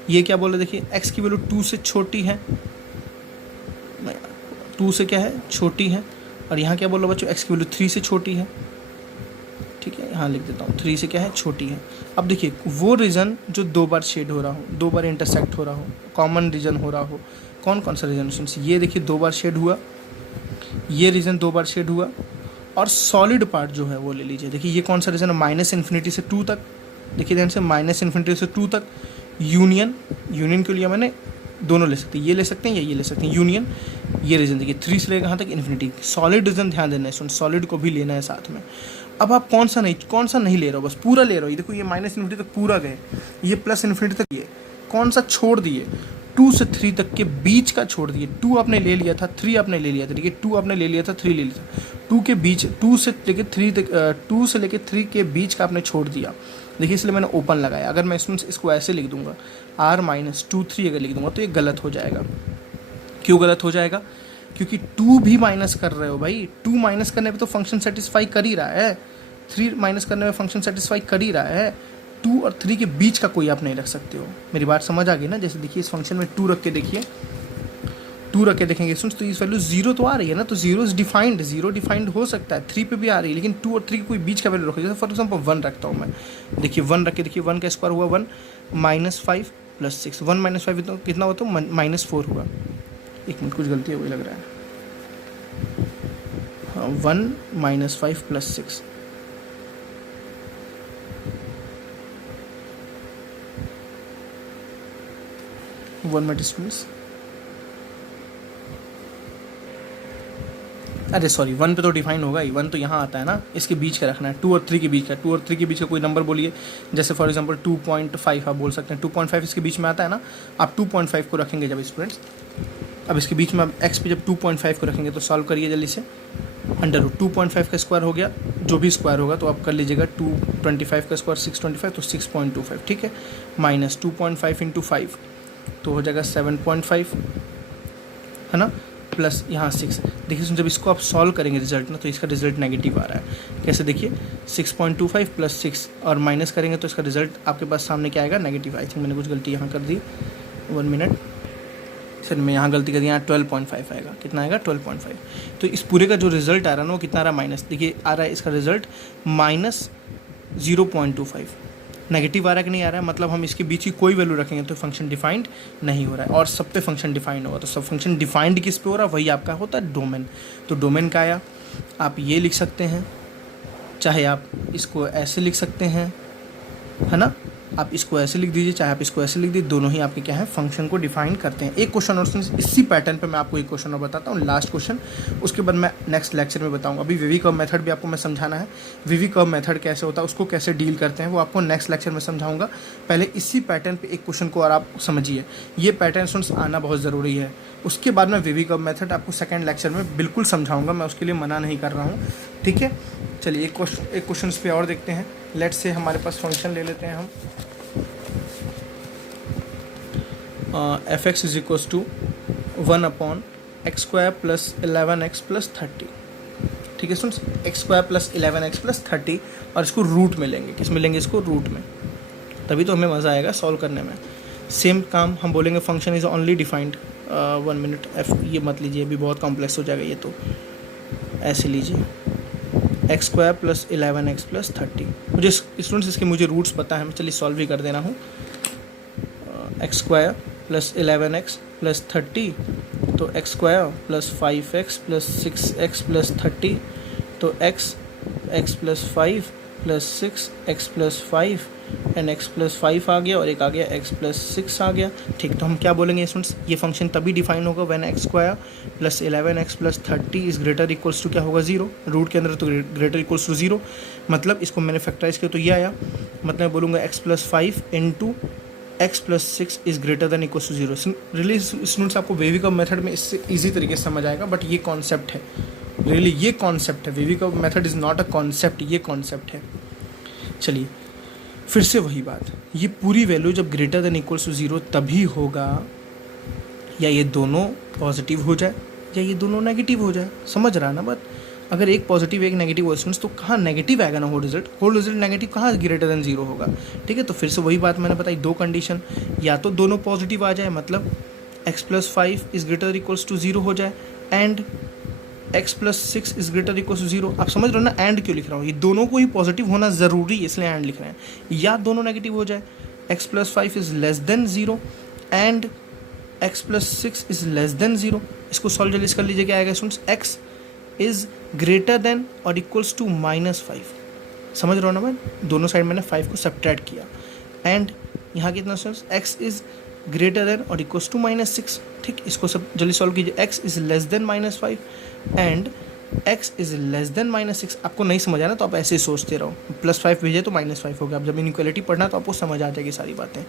ये क्या बोला, देखिए x की वैल्यू 2 से छोटी है, 2 से क्या है, छोटी है। और यहाँ क्या बोला बच्चों, x की वैल्यू 3 से छोटी है, ठीक है, यहाँ लिख देता हूँ 3 से क्या है, छोटी है। अब देखिए वो रीजन जो 2 बार शेड हो रहा हो, 2 बार इंटरसेक्ट हो रहा हो, कॉमन रीजन हो रहा हो, कौन कौन सा रीजन, ये देखिए 2 बार शेड हुआ, ये रीजन 2 बार शेड हुआ, और सॉलिड पार्ट जो है वो ले लीजिए। देखिए ये कौन सा रीजन है, -इन्फिनिटी से 2 तक, देखिए ध्यान से, -इन्फिनिटी से 2 तक, यूनियन के लिए मैंने दोनों ले सकते हैं, ये ले सकते हैं या ये ले सकते हैं, यूनियन। ये रीजन देखिए 3 से लेकर कहाँ तक, इन्फिनिटी। सॉलिड रीजन ध्यान देना है, सॉलिड को भी लेना है साथ में। अब आप कौन सा नहीं ले रहे हो, बस पूरा ले रहे हो। ये देखो ये -इन्फिनिटी तक पूरा गए, ये +इन्फिनिटी तक, ये कौन सा छोड़ दिए, 2 से 3 तक के बीच का छोड़ दिए। 2 आपने ले लिया था, 3 आपने ले लिया था, ठीक है, 2 आपने ले लिया था, 3 ले लिया था, 2 के बीच, 2 से लेके 3 तक, 2 से लेके 3 के बीच का आपने छोड़ दिया। देखिए इसलिए मैंने ओपन लगाया। अगर मैं इसको ऐसे लिख दूंगा, r-2 3 अगर लिख दूंगा तो ये गलत हो जाएगा। क्यों गलत हो जाएगा, क्योंकि 2 भी माइनस कर रहे हो भाई, 2 माइनस करने पे तो फंक्शन सेटिस्फाई कर ही रहा है, 3 माइनस करने में फंक्शन सेटिस्फाई कर ही रहा है। 2 और 3 के बीच का कोई आप नहीं रख सकते हो। मेरी बात समझ आ गई ना। जैसे देखिए इस फंक्शन में 2 रख के देखिए, 2 रख के देखेंगे सुन, तो इस वैल्यू 0 तो आ रही है ना, तो 0 इज डिफाइंड, 0 डिफाइंड हो सकता है, 3 पे भी आ रही है, लेकिन 2 और 3 के कोई बीच का वैल्यू रखो। जैसे फॉर एग्जाम्पल 1 रखता हूँ मैं, देखिए 1 रख के देखिए, 1 का स्क्वायर हुआ 1, -5 + 6, 1 - 5 तो कितना होता है, -4 हुआ। एक मिनट, कुछ गलती है वही लग रहा है, 1 minus 5 plus 6, one minute students, अरे सॉरी, 1 पे तो डिफाइन होगा ही, 1 तो यहाँ आता है ना, इसके बीच का रखना है, 2 और 3 के बीच का, 2 और 3 के बीच का कोई नंबर बोलिए, जैसे फॉर एग्जांपल 2.5 आप बोल सकते हैं, 2.5 इसके बीच में आता है ना, आप 2.5 को रखेंगे जब स्टूडेंट्स, अब इसके बीच में आप एक्स पे जब 2.5 को रखेंगे तो सॉल्व करिए जल्दी से, अंडर रूट 2.5 का स्क्वायर हो गया, जो भी स्क्वायर होगा तो आप कर लीजिएगा, 225 का स्क्वायर 625 तो 6.25, ठीक है, माइनस 2.5 इंटू 5 तो हो जाएगा 7.5, है ना, प्लस यहाँ 6। देखिए जब इसको आप सॉल्व करेंगे रिजल्ट ना, तो इसका रिजल्ट नेगेटिव आ रहा है, कैसे देखिए 6.25 प्लस 6 और माइनस करेंगे तो इसका रिजल्ट आपके पास सामने क्या आएगा, नेगेटिव। आई थिंक मैंने कुछ गलती यहाँ कर दी, 1 मिनट सर, मैं यहाँ गलती कर दी, यहाँ 12.5 आएगा, कितना आएगा 12.5। तो इस पूरे का जो रिजल्ट आ रहा है ना वो कितना आ रहा है, माइनस, देखिए आ रहा है इसका रिजल्ट माइनस 0.25, नेगेटिव आ रहा है कि नहीं आ रहा है, मतलब हम इसके बीच की कोई वैल्यू रखेंगे तो फंक्शन डिफाइंड नहीं हो रहा है, और सब पे फंक्शन डिफाइंड होगा, तो सब फंक्शन डिफाइंड किस पे हो रहा है, वही आपका होता है डोमेन। तो डोमेन का आया, आप ये लिख सकते हैं, चाहे आप इसको ऐसे लिख सकते हैं, है ना, आप इसको ऐसे लिख दीजिए, चाहे आप इसको ऐसे लिख दीजिए, दोनों ही आपके क्या है, फंक्शन को डिफाइन करते हैं। एक क्वेश्चन और इसी पैटर्न पे मैं आपको एक क्वेश्चन और बताता हूँ, लास्ट क्वेश्चन, उसके बाद मैं नेक्स्ट लेक्चर में बताऊँगा। अभी विवी कर्व मेथड भी आपको मैं समझाना है, विवी कर्व मेथड कैसे होता है, उसको कैसे डील करते हैं, वो आपको नेक्स्ट लेक्चर में समझाऊंगा। पहले इसी पैटर्न पे एक क्वेश्चन को और आप समझिए, ये पैटर्न स्टूडेंट्स आना बहुत ज़रूरी है। उसके बाद मैं विवी कर्व मेथड आपको सेकेंड लेक्चर में बिल्कुल समझाऊंगा, मैं उसके लिए मना नहीं कर रहा हूँ, ठीक है। चलिए एक क्वेश्चन पे और देखते हैं। लेट्स से हमारे पास फंक्शन ले लेते हैं हम, f x is equals to 1 upon x square plus 11x plus 30, ठीक है students, x square plus 11x plus 30, और इसको रूट में लेंगे, किस में लेंगे, इसको रूट में, तभी तो हमें मज़ा आएगा सॉल्व करने में। सेम काम हम बोलेंगे, function is only defined, 1 minute, F ये मत लीजिए, अभी बहुत कॉम्प्लेक्स हो जाएगा ये, तो ऐसे लीजिए, x square plus 11x plus 30, मुझे स्टूडेंट्स इसके मुझे रूट्स पता है, मैं चलिए सॉल्व भी कर दे रहा हूँ। X square plus 11x plus 30, तो x square plus 5x plus 6x plus 30, तो x plus 5 plus 6x plus 5 and x plus 5 आ गया, और एक आ गया x प्लस 6 आ गया, ठीक। तो हम क्या बोलेंगे स्टूडेंट्स, ये फंक्शन तभी डिफाइन होगा when x square plus 11x plus 30 is greater equals to क्या होगा, 0, रूट के अंदर तो ग्रेटर इक्वल्स टू 0, मतलब इसको मैंने फैक्टराइज किया तो ये आया, मतलब मैं बोलूँगा x plus 5 into x plus 6 is greater than equals to 0। Really students आपको वेवी कर्व मेथड में इससे ईजी तरीके से समझ आएगा, बट ये कॉन्सेप्ट है, रियली ये कॉन्सेप्ट है, wavy curve method is not a concept, ये कॉन्सेप्ट है। चलिए फिर से वही बात, ये पूरी वैल्यू जब ग्रेटर देन इक्वल्स टू 0 तभी होगा या ये दोनों पॉजिटिव हो जाए या ये दोनों नेगेटिव हो जाए, समझ रहा ना बात। अगर एक पॉजिटिव एक नेगेटिव हो स्टूडेंट्स, तो कहाँ नेगेटिव आएगा ना, होल रिजल्ट नेगेटिव कहाँ ग्रेटर देन 0 होगा, ठीक है। तो फिर से वही बात मैंने बताई, दो कंडीशन, या तो दोनों पॉजिटिव आ जाए, मतलब x plus 5 is greater equals to 0 हो जाए, and x plus 6 is greater equals to 0। आप समझ रहे हो ना, एंड क्यों लिख रहा हूँ, ये दोनों को ही पॉजिटिव होना ज़रूरी है, इसलिए एंड लिख रहे हैं, या दोनों नेगेटिव हो जाए, x plus 5 is less than 0 and x plus 6 is less than 0। इसको सॉल्व जल्दी कर लीजिए, क्या आएगा students, x is greater then और इक्वल्स टू -5, समझ रहे हो ना मैं, दोनों साइड मैंने 5 को सब्ट्रैक्ट किया, एंड यहाँ कितना students, x is greater then और इक्वल्स टू -6, ठीक। इसको सब जल्दी सॉल्व कीजिए, x is less than -5 and x is less than -6। आपको नहीं समझ आना तो आप ऐसे ही सोचते रहो, +5 भेजे तो -5 हो गया। अब जब इनइक्वालिटी पढ़ना तो आपको समझ आ जाएगी सारी बातें।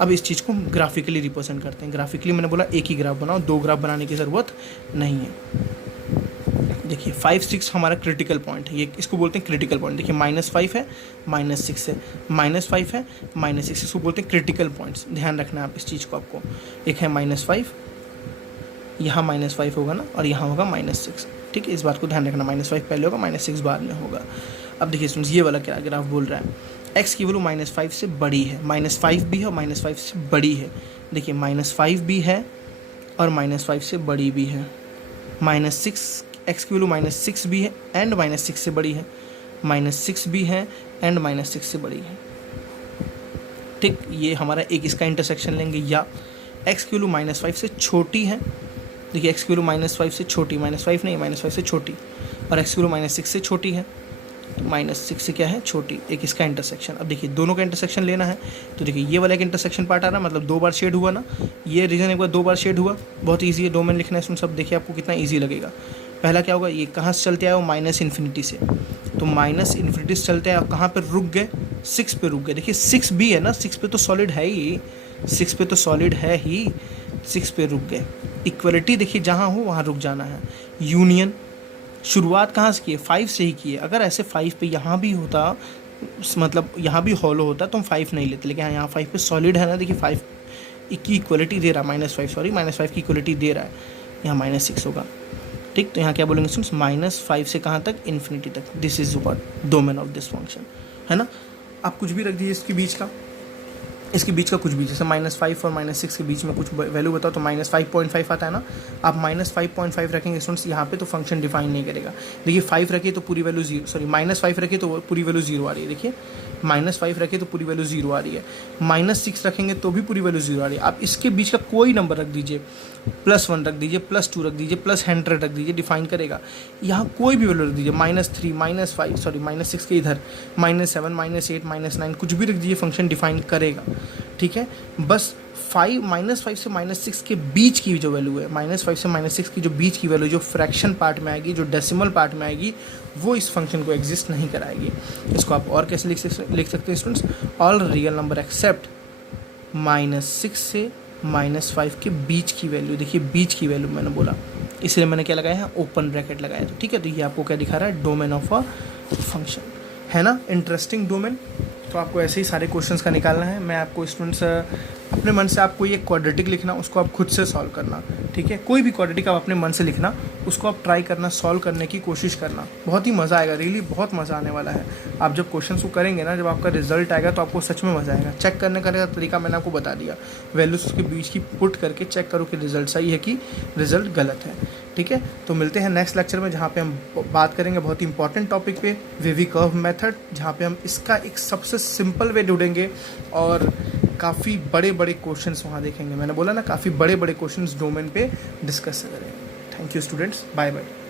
अब इस चीज़ को ग्राफिकली रिप्रेजेंट करते हैं। ग्राफिकली मैंने बोला एक ही ग्राफ बनाओ, दो ग्राफ बनाने की ज़रूरत नहीं है। देखिए 5, 6 हमारा क्रिटिकल पॉइंट है, ये इसको बोलते हैं क्रिटिकल पॉइंट। देखिए -5 है, -6 है, -5 है, -6, इसको बोलते हैं क्रिटिकल पॉइंट्स। ध्यान रखना है आप इस चीज़ को, आपको एक है -5, यहाँ -5 होगा ना, और यहाँ होगा -6, ठीक है। इस बात को ध्यान रखना, -5 पहले होगा, -6 बाद में होगा। अब देखिए स्टूडेंट्स, ये वाला क्या ग्राफ बोल रहा है, x की वैल्यू -5 से बड़ी है, -5 भी है और -5 से बड़ी है। देखिए -5 भी है और -5 से बड़ी भी है, -6, x की वैल्यू -6 भी है एंड -6 से बड़ी है, -6 भी है एंड -6 से बड़ी है, ठीक। ये हमारा एक इसका इंटरसेक्शन लेंगे, या x की वैल्यू -5 से छोटी है देखिए एक्स की वैल्यू -5 से छोटी, -5 नहीं, -5 से छोटी, और एक्स की वैल्यू -6 से छोटी है, तो -6 से क्या है, छोटी। एक इसका इंटरसेक्शन, अब देखिए दोनों का इंटरसेक्शन लेना है, तो देखिए ये वाला एक इंटरसेक्शन पार्ट आ रहा है, मतलब 2 बार शेड हुआ ना, ये रीजन एक बार 2 बार शेड हुआ, बहुत ईजी है, डोमेन लिखना है इसमें सब। देखिए आपको कितना ईजी लगेगा। पहला क्या होगा, ये कहाँ से चलते आए हो, -∞ से, तो -∞ से चलते आए, कहाँ पर रुक गए, 6 पे रुक गए। देखिए 6 भी है ना, 6 पे तो सॉलिड है ही, 6 पे तो सॉलिड है ही, 6 पे रुक गए। इक्वलिटी देखिए जहाँ हो वहाँ रुक जाना है। यूनियन शुरुआत कहाँ से की है, 5 से ही की है। अगर ऐसे 5 पे यहाँ भी होता, मतलब यहाँ भी हॉलो होता, तो हम 5 नहीं लेते, लेकिन यहाँ 5 पे सॉलिड है ना। देखिए 5 की इक्वलिटी दे रहा है, -5 की इक्वलिटी दे रहा है, यहाँ -6 होगा। ठीक, तो यहाँ क्या बोलेंगे स्टूडेंट्स, -5 से कहाँ तक, इन्फिनिटी तक। This is what domain of this function, है ना। आप कुछ भी रख दीजिए इसके बीच का, इसके बीच का कुछ भी, जैसे -5 और -6 के बीच में कुछ वैल्यू बताओ, तो -5.5 आता है ना। आप -5.5 रखेंगे स्टूडेंट्स यहाँ पे, तो फंक्शन डिफाइन नहीं करेगा। देखिए 5 रखिए तो पूरी वैल्यू जीरो, सॉरी -5 रखिए तो पूरी वैल्यू 0 आ रही है। देखिए -5 रखिए तो पूरी वैल्यू 0 आ रही है, -6 रखेंगे तो भी पूरी वैल्यू 0 आ रही है। आप इसके बीच का कोई नंबर रख दीजिए, +1 रख दीजिए, +2 रख दीजिए, +100 रख दीजिए, डिफाइन करेगा। यहाँ कोई भी वैल्यू रख दीजिए, -3, -5, सॉरी -6 के इधर, -7, -8, -9, कुछ भी रख दीजिए, फंक्शन डिफाइन करेगा। ठीक है, बस -5 से -6 के बीच की जो वैल्यू है, -5 से -6 की जो बीच की वैल्यू, जो फ्रैक्शन पार्ट में आएगी, जो डेसिमल पार्ट में आएगी, वो इस फंक्शन को एग्जिस्ट नहीं कराएगी। इसको आप और कैसे लिख सकते हैं students, all real number accept -6 से -5 के बीच की वैल्यू। देखिए बीच की वैल्यू मैंने बोला, इसलिए मैंने क्या लगाया है, ओपन ब्रैकेट लगाया। तो ठीक है, तो ये आपको क्या दिखा रहा है, डोमेन ऑफ अ फंक्शन, है ना। Interesting domain. तो आपको ऐसे ही सारे क्वेश्चंस का निकालना है। मैं आपको स्टूडेंट्स अपने मन से, आपको ये क्वाड्रेटिक लिखना, उसको आप खुद से सॉल्व करना। ठीक है, कोई भी क्वाड्रेटिक आप अपने मन से लिखना, उसको आप ट्राई करना, सॉल्व करने की कोशिश करना, बहुत ही मज़ा आएगा, रियली बहुत मज़ा आने वाला है। आप जब क्वेश्चन को करेंगे ना, जब आपका रिजल्ट आएगा तो आपको सच में मज़ा आएगा। चेक करने का तरीका मैंने आपको बता दिया, वैल्यूज उसके बीच की पुट करके चेक करो कि रिजल्ट सही है कि रिजल्ट गलत है। ठीक है, तो मिलते हैं नेक्स्ट लेक्चर में, जहाँ पे हम बात करेंगे बहुत ही इंपॉर्टेंट टॉपिक पे, वेवी कर्व मेथड, जहाँ पे हम इसका एक सबसे सिंपल वे ढूंढेंगे और काफ़ी बड़े बड़े क्वेश्चंस वहाँ देखेंगे। मैंने बोला ना, काफ़ी बड़े बड़े क्वेश्चंस डोमेन पे डिस्कस करेंगे। Thank you students, bye bye.